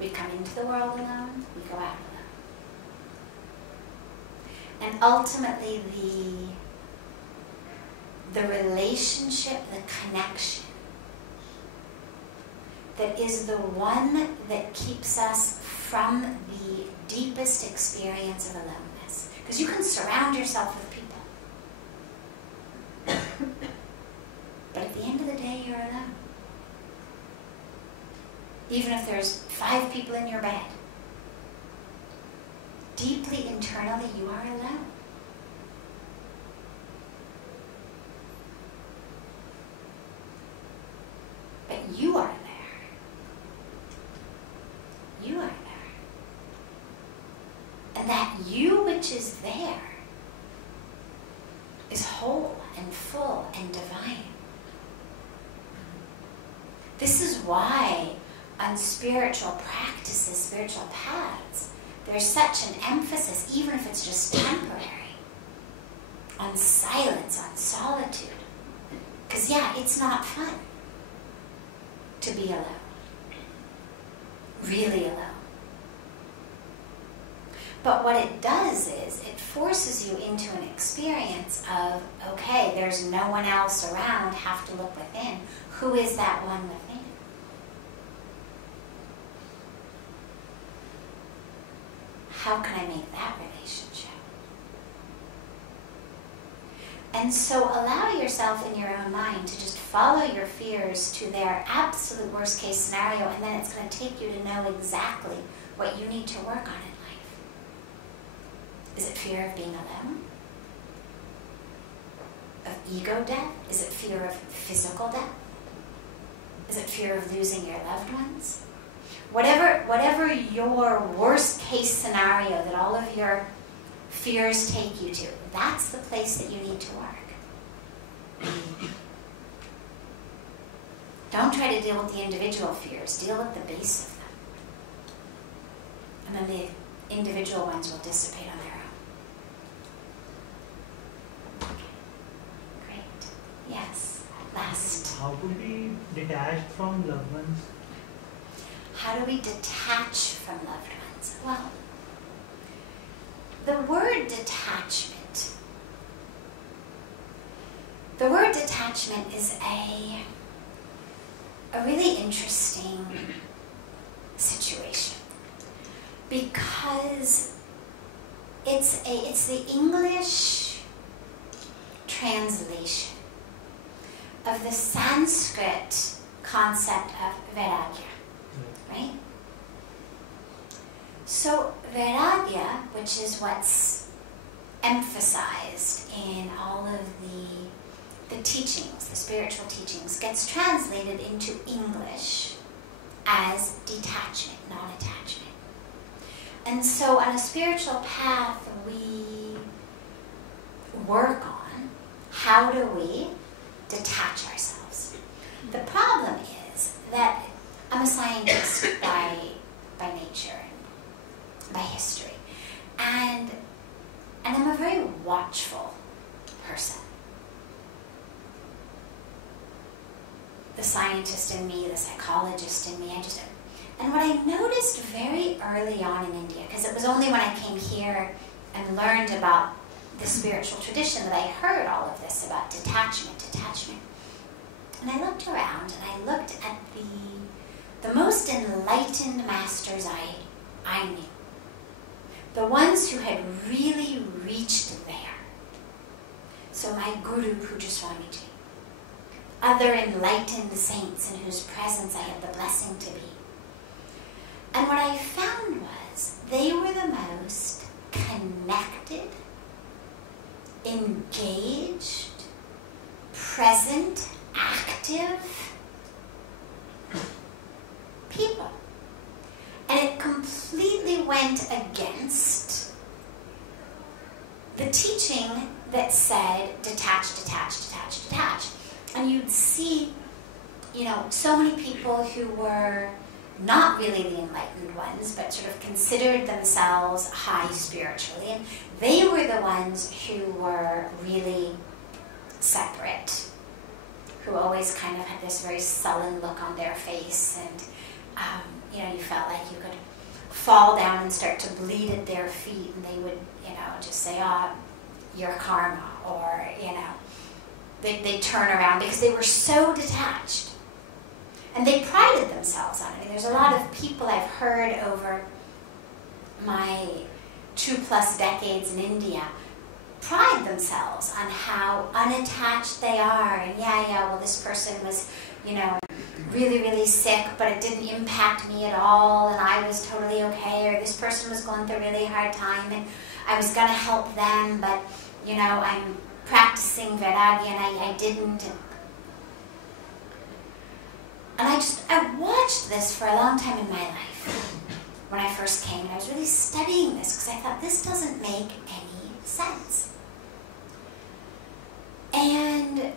We come into the world alone, we go out alone. And ultimately the relationship, the connection, that is the one that keeps us from the deepest experience of aloneness. Because you can surround yourself with people. But at the end of the day, you're alone. Even if there's 5 people in your bed, deeply internally, you are alone. But you are there. You are there. And that you which is there is whole and full and divine. This is why on spiritual practices, spiritual paths, there's such an emphasis, even if it's just temporary, on silence, on solitude. Because yeah, it's not fun to be alone. Really alone. But what it does is it forces you into an experience of, okay, there's no one else around, have to look within. Who is that one within? How can I make that relationship? And so allow yourself in your own mind to just follow your fears to their absolute worst case scenario, and then it's going to take you to know exactly what you need to work on in life. Is it fear of being alone? Of ego death? Is it fear of physical death? Is it fear of losing your loved ones? Whatever your worst case scenario that all of your fears take you to, that's the place that you need to work. Don't try to deal with the individual fears. Deal with the base of them. And then the individual ones will dissipate on their own. Okay. Great. Yes. Last. How to be detached from loved ones? How do we detach from loved ones? Well, the word detachment is a really interesting situation, because it's the English translation of the Sanskrit concept of vairagya. Right? So vairagya, which is what's emphasized in all of the teachings, the spiritual teachings, gets translated into English as detachment, non-attachment. And so on a spiritual path, we work on how do we detach ourselves. The problem is that I'm a scientist by nature and by history, and I'm a very watchful person. The scientist in me, the psychologist in me, and what I noticed very early on in India, because it was only when I came here and learned about the spiritual tradition that I heard all of this about detachment. And I looked around and I looked at the most enlightened masters I knew. The ones who had really reached there. So my guru, Puja Swamiji. Other enlightened saints in whose presence I had the blessing to be. And what I found was they were the most connected, engaged, present, active people. And it completely went against the teaching that said detach, detach, detach, detach. And you'd see, you know, so many people who were not really the enlightened ones, but sort of considered themselves high spiritually. And they were the ones who were really separate, who always kind of had this very sullen look on their face. And, you know, you felt like you could fall down and start to bleed at their feet, and they would, you know, just say, oh, your karma, or, you know, they turn around because they were so detached. And they prided themselves on it. I mean, there's a lot of people I've heard over my 2+ decades in India pride themselves on how unattached they are. And yeah, well, this person was, you know, really, really sick, but it didn't impact me at all, and I was totally okay. Or this person was going through a really hard time, and I was going to help them, but, you know, I'm practicing Vairagya, and I didn't. And I watched this for a long time in my life when I first came, and I was really studying this because I thought, this doesn't make any sense. And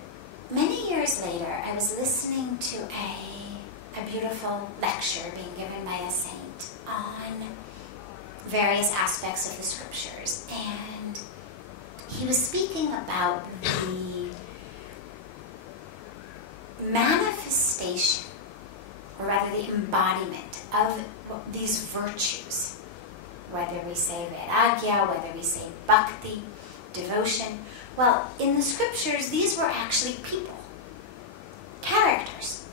many years later, I was listening to a beautiful lecture being given by a saint on various aspects of the scriptures, and he was speaking about the manifestation, or rather the embodiment of these virtues, whether we say Vairagya, whether we say Bhakti, devotion. Well, in the scriptures, these were actually people, characters.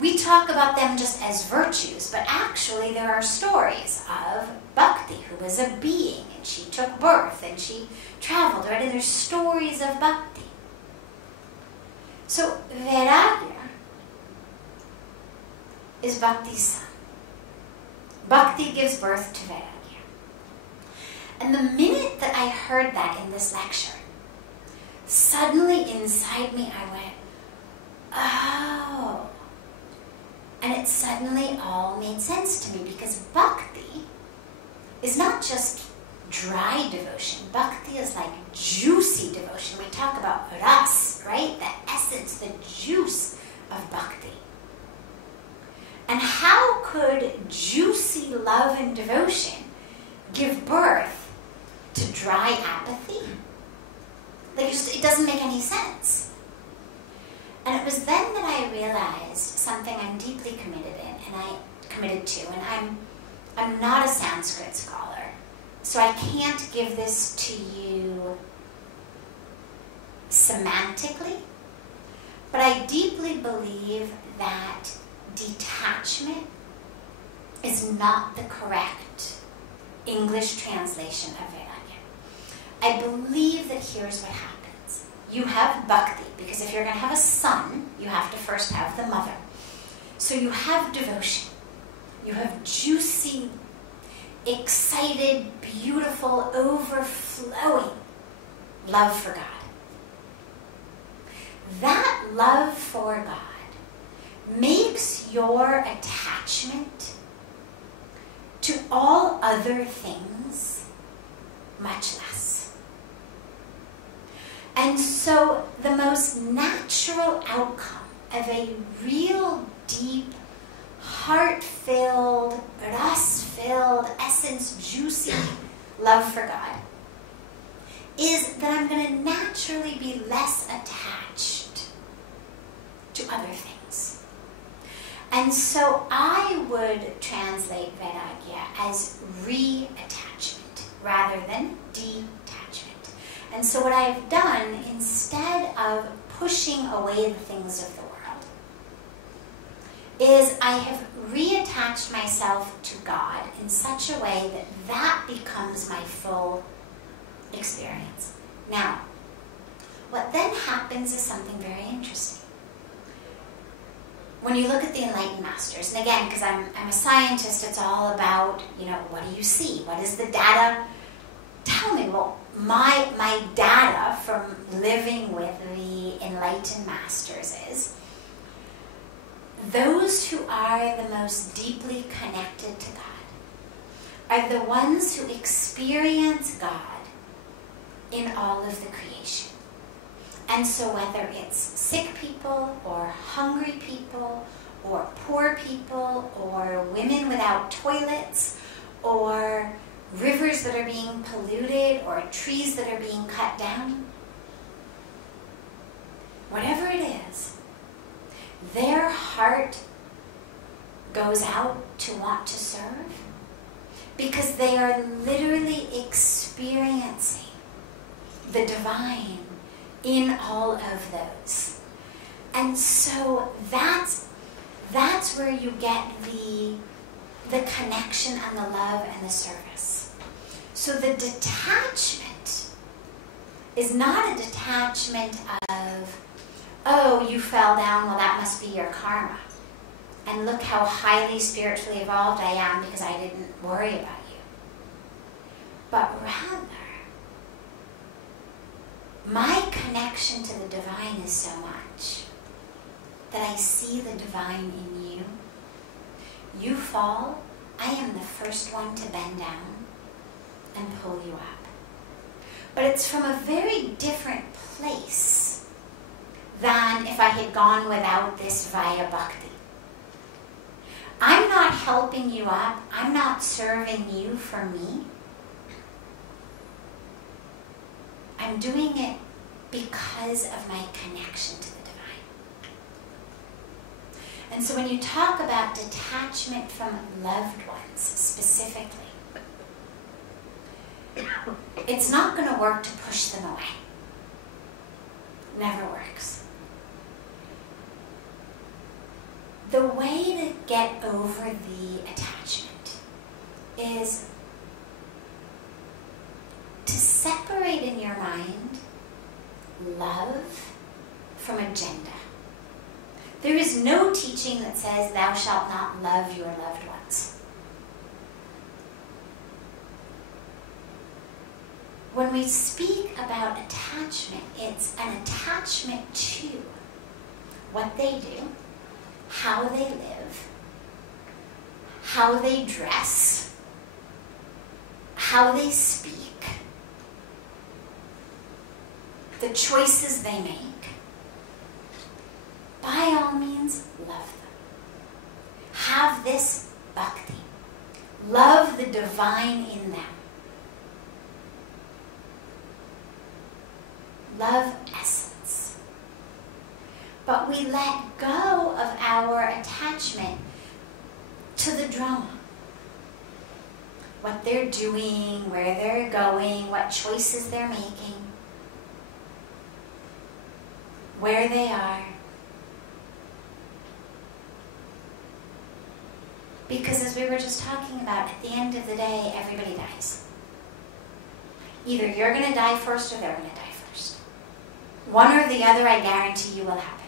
We talk about them just as virtues, but actually there are stories of Bhakti, who was a being, and she took birth, and she traveled, right? And there's stories of Bhakti. So Vairagya is Bhakti's son. Bhakti gives birth to Vairagya. And the minute that I heard that in this lecture, suddenly inside me I went, oh. And it suddenly all made sense to me, because Bhakti is not just dry devotion. Bhakti is like juicy devotion. We talk about ras, right? The essence, the juice of Bhakti. And how could juicy love and devotion give birth to dry apathy? Like, it doesn't make any sense. And it was then that I realized something I'm deeply committed to, and I'm not a Sanskrit scholar, so I can't give this to you semantically, but I deeply believe that detachment is not the correct English translation of Vairagya. I believe that here's what happens. You have Bhakti, because if you're going to have a son, you have to first have the mother. So you have devotion. You have juicy, excited, beautiful, overflowing love for God. That love for God makes your attachment to all other things much less. And so the most natural outcome of a real deep, heart-filled, ras-filled, essence-juicy love for God is that I'm going to naturally be less attached to other things. And so I would translate Vairagya as re-attachment rather than detachment. And so what I've done, instead of pushing away the things of the world, is I have reattached myself to God in such a way that that becomes my full experience. Now, what then happens is something very interesting. When you look at the enlightened masters, and again, because I'm a scientist, it's all about, what do you see? What is the data? Tell me. Well, my data from living with the enlightened masters is those who are the most deeply connected to God are the ones who experience God in all of the creation. And so whether it's sick people or hungry people or poor people or women without toilets or rivers that are being polluted or trees that are being cut down, whatever it is, their heart goes out to want to serve because they are literally experiencing the divine in all of those. And so that's where you get the connection and the love and the service. So the detachment is not a detachment of, oh, you fell down, well, that must be your karma. And look how highly spiritually evolved I am because I didn't worry about you. But rather, my connection to the divine is so much that I see the divine in you. You fall, I am the first one to bend down and pull you up. But it's from a very different place than if I had gone without this via bhakti. I'm not helping you up. I'm not serving you for me. I'm doing it because of my connection to the divine. And so when you talk about detachment from loved ones specifically, it's not going to work to push them away. Never works. The way to get over the attachment is to separate in your mind love from agenda. There is no teaching that says thou shalt not love your loved ones. When we speak about attachment, it's an attachment to what they do, how they live, how they dress, how they speak, the choices they make. By all means, love them. Have this bhakti. Love the divine in them. Love essence. But we let go of our attachment to the drama. What they're doing, where they're going, what choices they're making, where they are. Because as we were just talking about, at the end of the day, everybody dies. Either you're going to die first or they're going to die first. One or the other, I guarantee you, will happen.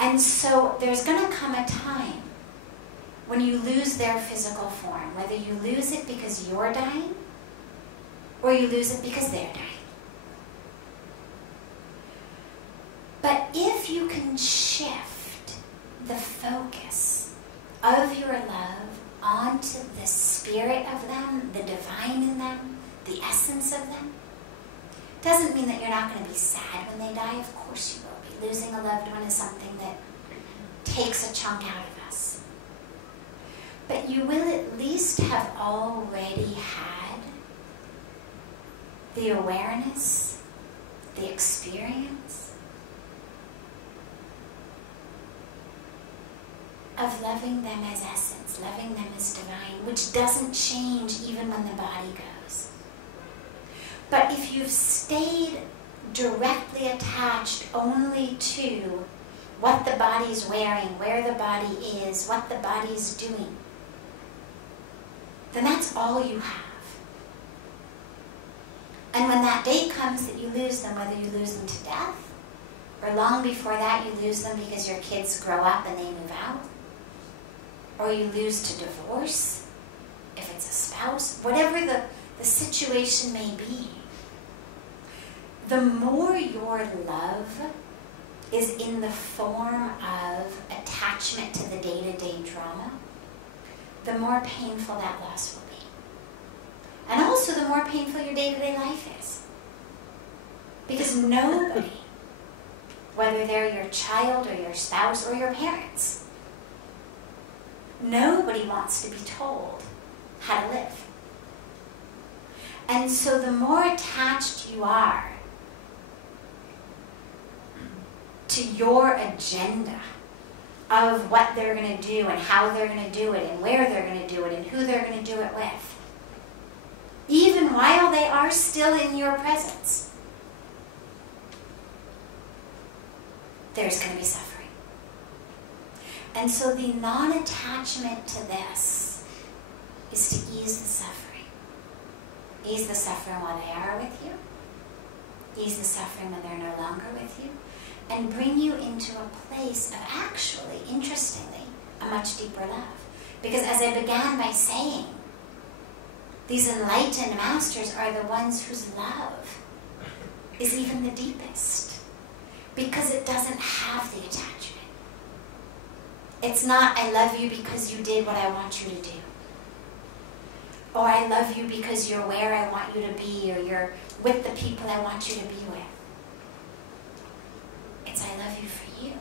And so there's going to come a time when you lose their physical form, whether you lose it because you're dying or you lose it because they're dying. But if you can shift the focus of your love onto the spirit of them, the divine in them, the essence of them, doesn't mean that you're not going to be sad when they die. Of course you will be. Losing a loved one is something that takes a chunk out of us. But you will at least have already had the awareness, the experience of loving them as essence, loving them as divine, which doesn't change even when the body goes. But if you've stayed directly attached only to what the body's wearing, where the body is, what the body's doing, then that's all you have. And when that day comes that you lose them, whether you lose them to death, or long before that you lose them because your kids grow up and they move out, or you lose to divorce, if it's a spouse, whatever the situation may be, the more your love is in the form of attachment to the day-to-day drama, the more painful that loss will be. And also the more painful your day-to-day life is. Because nobody, whether they're your child or your spouse or your parents, nobody wants to be told how to live. And so the more attached you are to your agenda of what they're going to do and how they're going to do it and where they're going to do it and who they're going to do it with, even while they are still in your presence, there's going to be suffering. And so the non-attachment to this is to ease the suffering. Ease the suffering while they are with you. Ease the suffering when they're no longer with you. And bring you into a place of actually, interestingly, a much deeper love. Because as I began by saying, these enlightened masters are the ones whose love is even the deepest. Because it doesn't have the attachment. It's not, I love you because you did what I want you to do. Or I love you because you're where I want you to be, or you're with the people I want you to be with. It's I love you for you.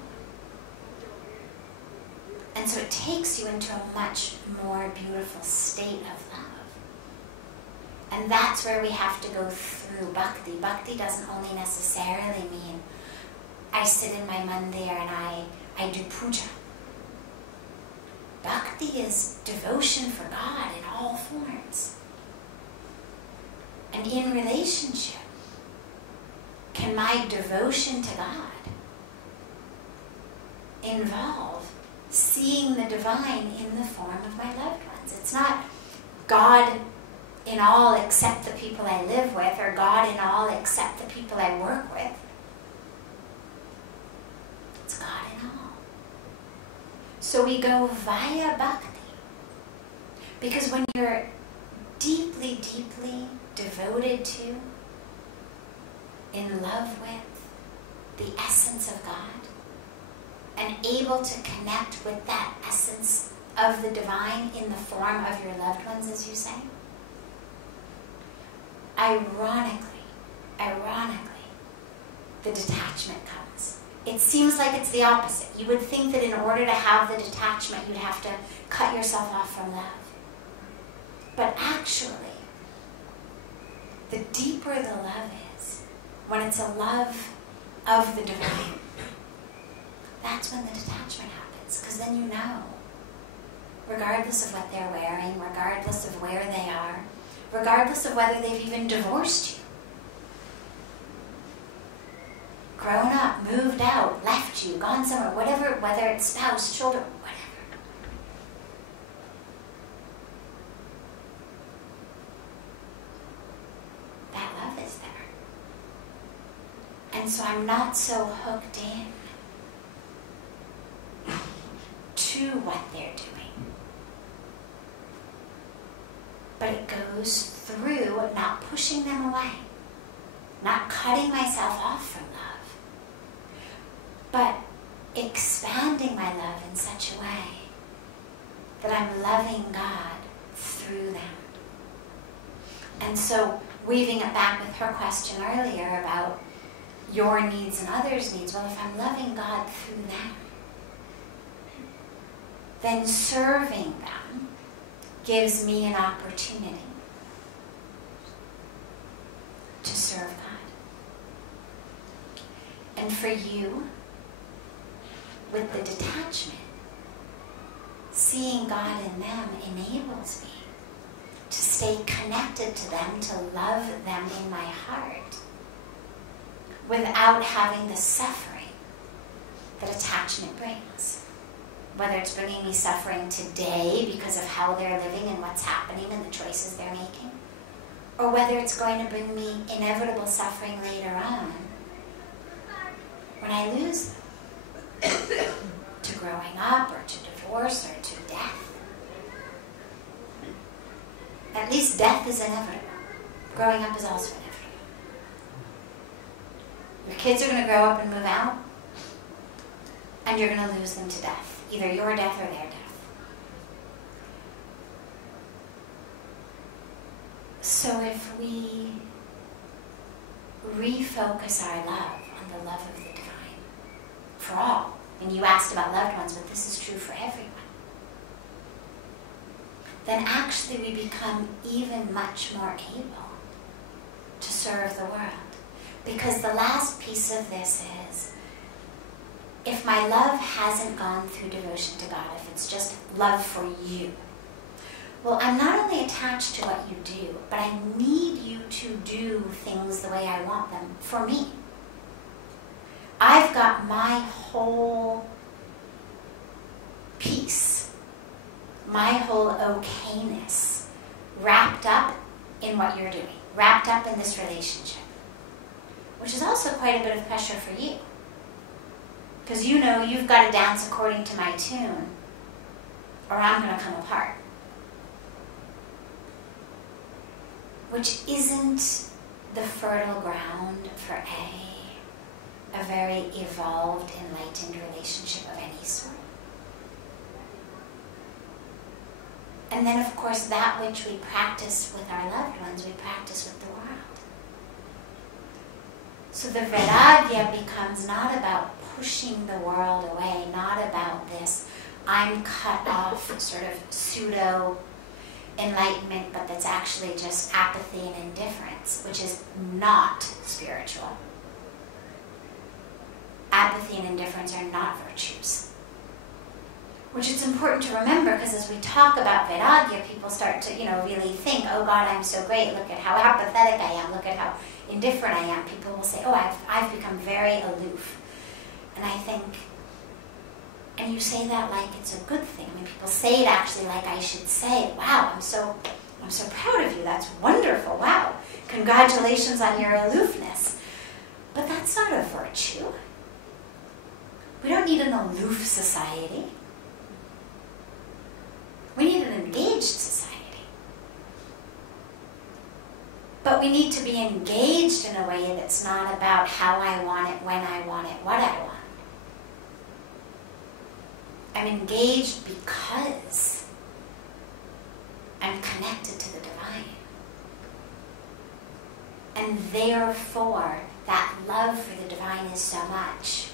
And so it takes you into a much more beautiful state of love. And that's where we have to go through bhakti. Bhakti doesn't only necessarily mean I sit in my mandir and I do puja. Bhakti is devotion for God in all forms. And in relationship, can my devotion to God involve seeing the divine in the form of my loved ones? It's not God in all except the people I live with, or God in all except the people I work with. It's God in all. So we go via bhakti. Because when you're deeply, deeply devoted to, in love with, the essence of God, and able to connect with that essence of the divine in the form of your loved ones, as you say, ironically, the detachment comes. It seems like it's the opposite. You would think that in order to have the detachment, you'd have to cut yourself off from love. But actually, the deeper the love is, when it's a love of the divine, that's when the detachment happens. Because then you know, regardless of what they're wearing, regardless of where they are, regardless of whether they've even divorced you, grown up, moved out, left you, gone somewhere, whatever, whether it's spouse, children, whatever. That love is there. And so I'm not so hooked in to what they're doing. But it goes through not pushing them away, not cutting myself off from love, but expanding my love in such a way that I'm loving God through them. And so, weaving it back with her question earlier about your needs and others' needs, well, if I'm loving God through them, then serving them gives me an opportunity to serve God. And for you, with the detachment, seeing God in them enables me to stay connected to them, to love them in my heart, without having the suffering that attachment brings. Whether it's bringing me suffering today because of how they're living and what's happening and the choices they're making, or whether it's going to bring me inevitable suffering later on when I lose them. To growing up, or to divorce, or to death. At least death is inevitable. Growing up is also inevitable. Your kids are going to grow up and move out. and you're going to lose them to death, either your death or their death. So if we refocus our love on the love of the divine, for all, and you asked about loved ones, but this is true for everyone, then actually we become even much more able to serve the world. Because the last piece of this is, if my love hasn't gone through devotion to God, if it's just love for you, well, I'm not only attached to what you do, but I need you to do things the way I want them for me. I've got my whole peace, my whole okayness wrapped up in what you're doing, wrapped up in this relationship, which is also quite a bit of pressure for you. Because you know you've got to dance according to my tune, or I'm going to come apart. Which isn't the fertile ground for a very evolved, enlightened relationship of any sort. And then, of course, that which we practice with our loved ones, we practice with the world. So the vairagya becomes not about pushing the world away, not about this I'm cut off sort of pseudo enlightenment, but that's actually just apathy and indifference, which is not spiritual. Apathy and indifference are not virtues. Which is important to remember, because as we talk about vairagya, people start to, really think, oh God, I'm so great, look at how apathetic I am, look at how indifferent I am. People will say, oh, I've become very aloof. And I think, and you say that like it's a good thing. I mean, people say it actually like I should say, wow, I'm so proud of you, that's wonderful, wow, congratulations on your aloofness. But that's not a virtue. We don't need an aloof society. We need an engaged society. But we need to be engaged in a way that's not about how I want it, when I want it, what I want. I'm engaged because I'm connected to the divine. And therefore, that love for the divine is so much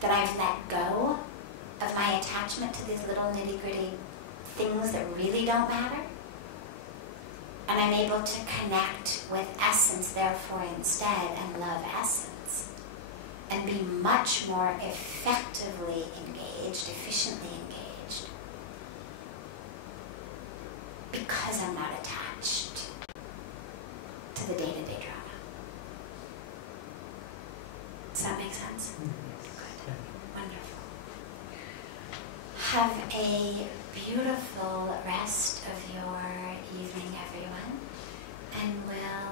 that I've let go of my attachment to these little nitty-gritty things that really don't matter. And I'm able to connect with essence, therefore, instead, and love essence. And be much more effectively engaged, efficiently engaged. Because I'm not attached to the day-to-day drama. Does that make sense? Good. Wonderful. Have a beautiful rest of your evening, everyone. And we'll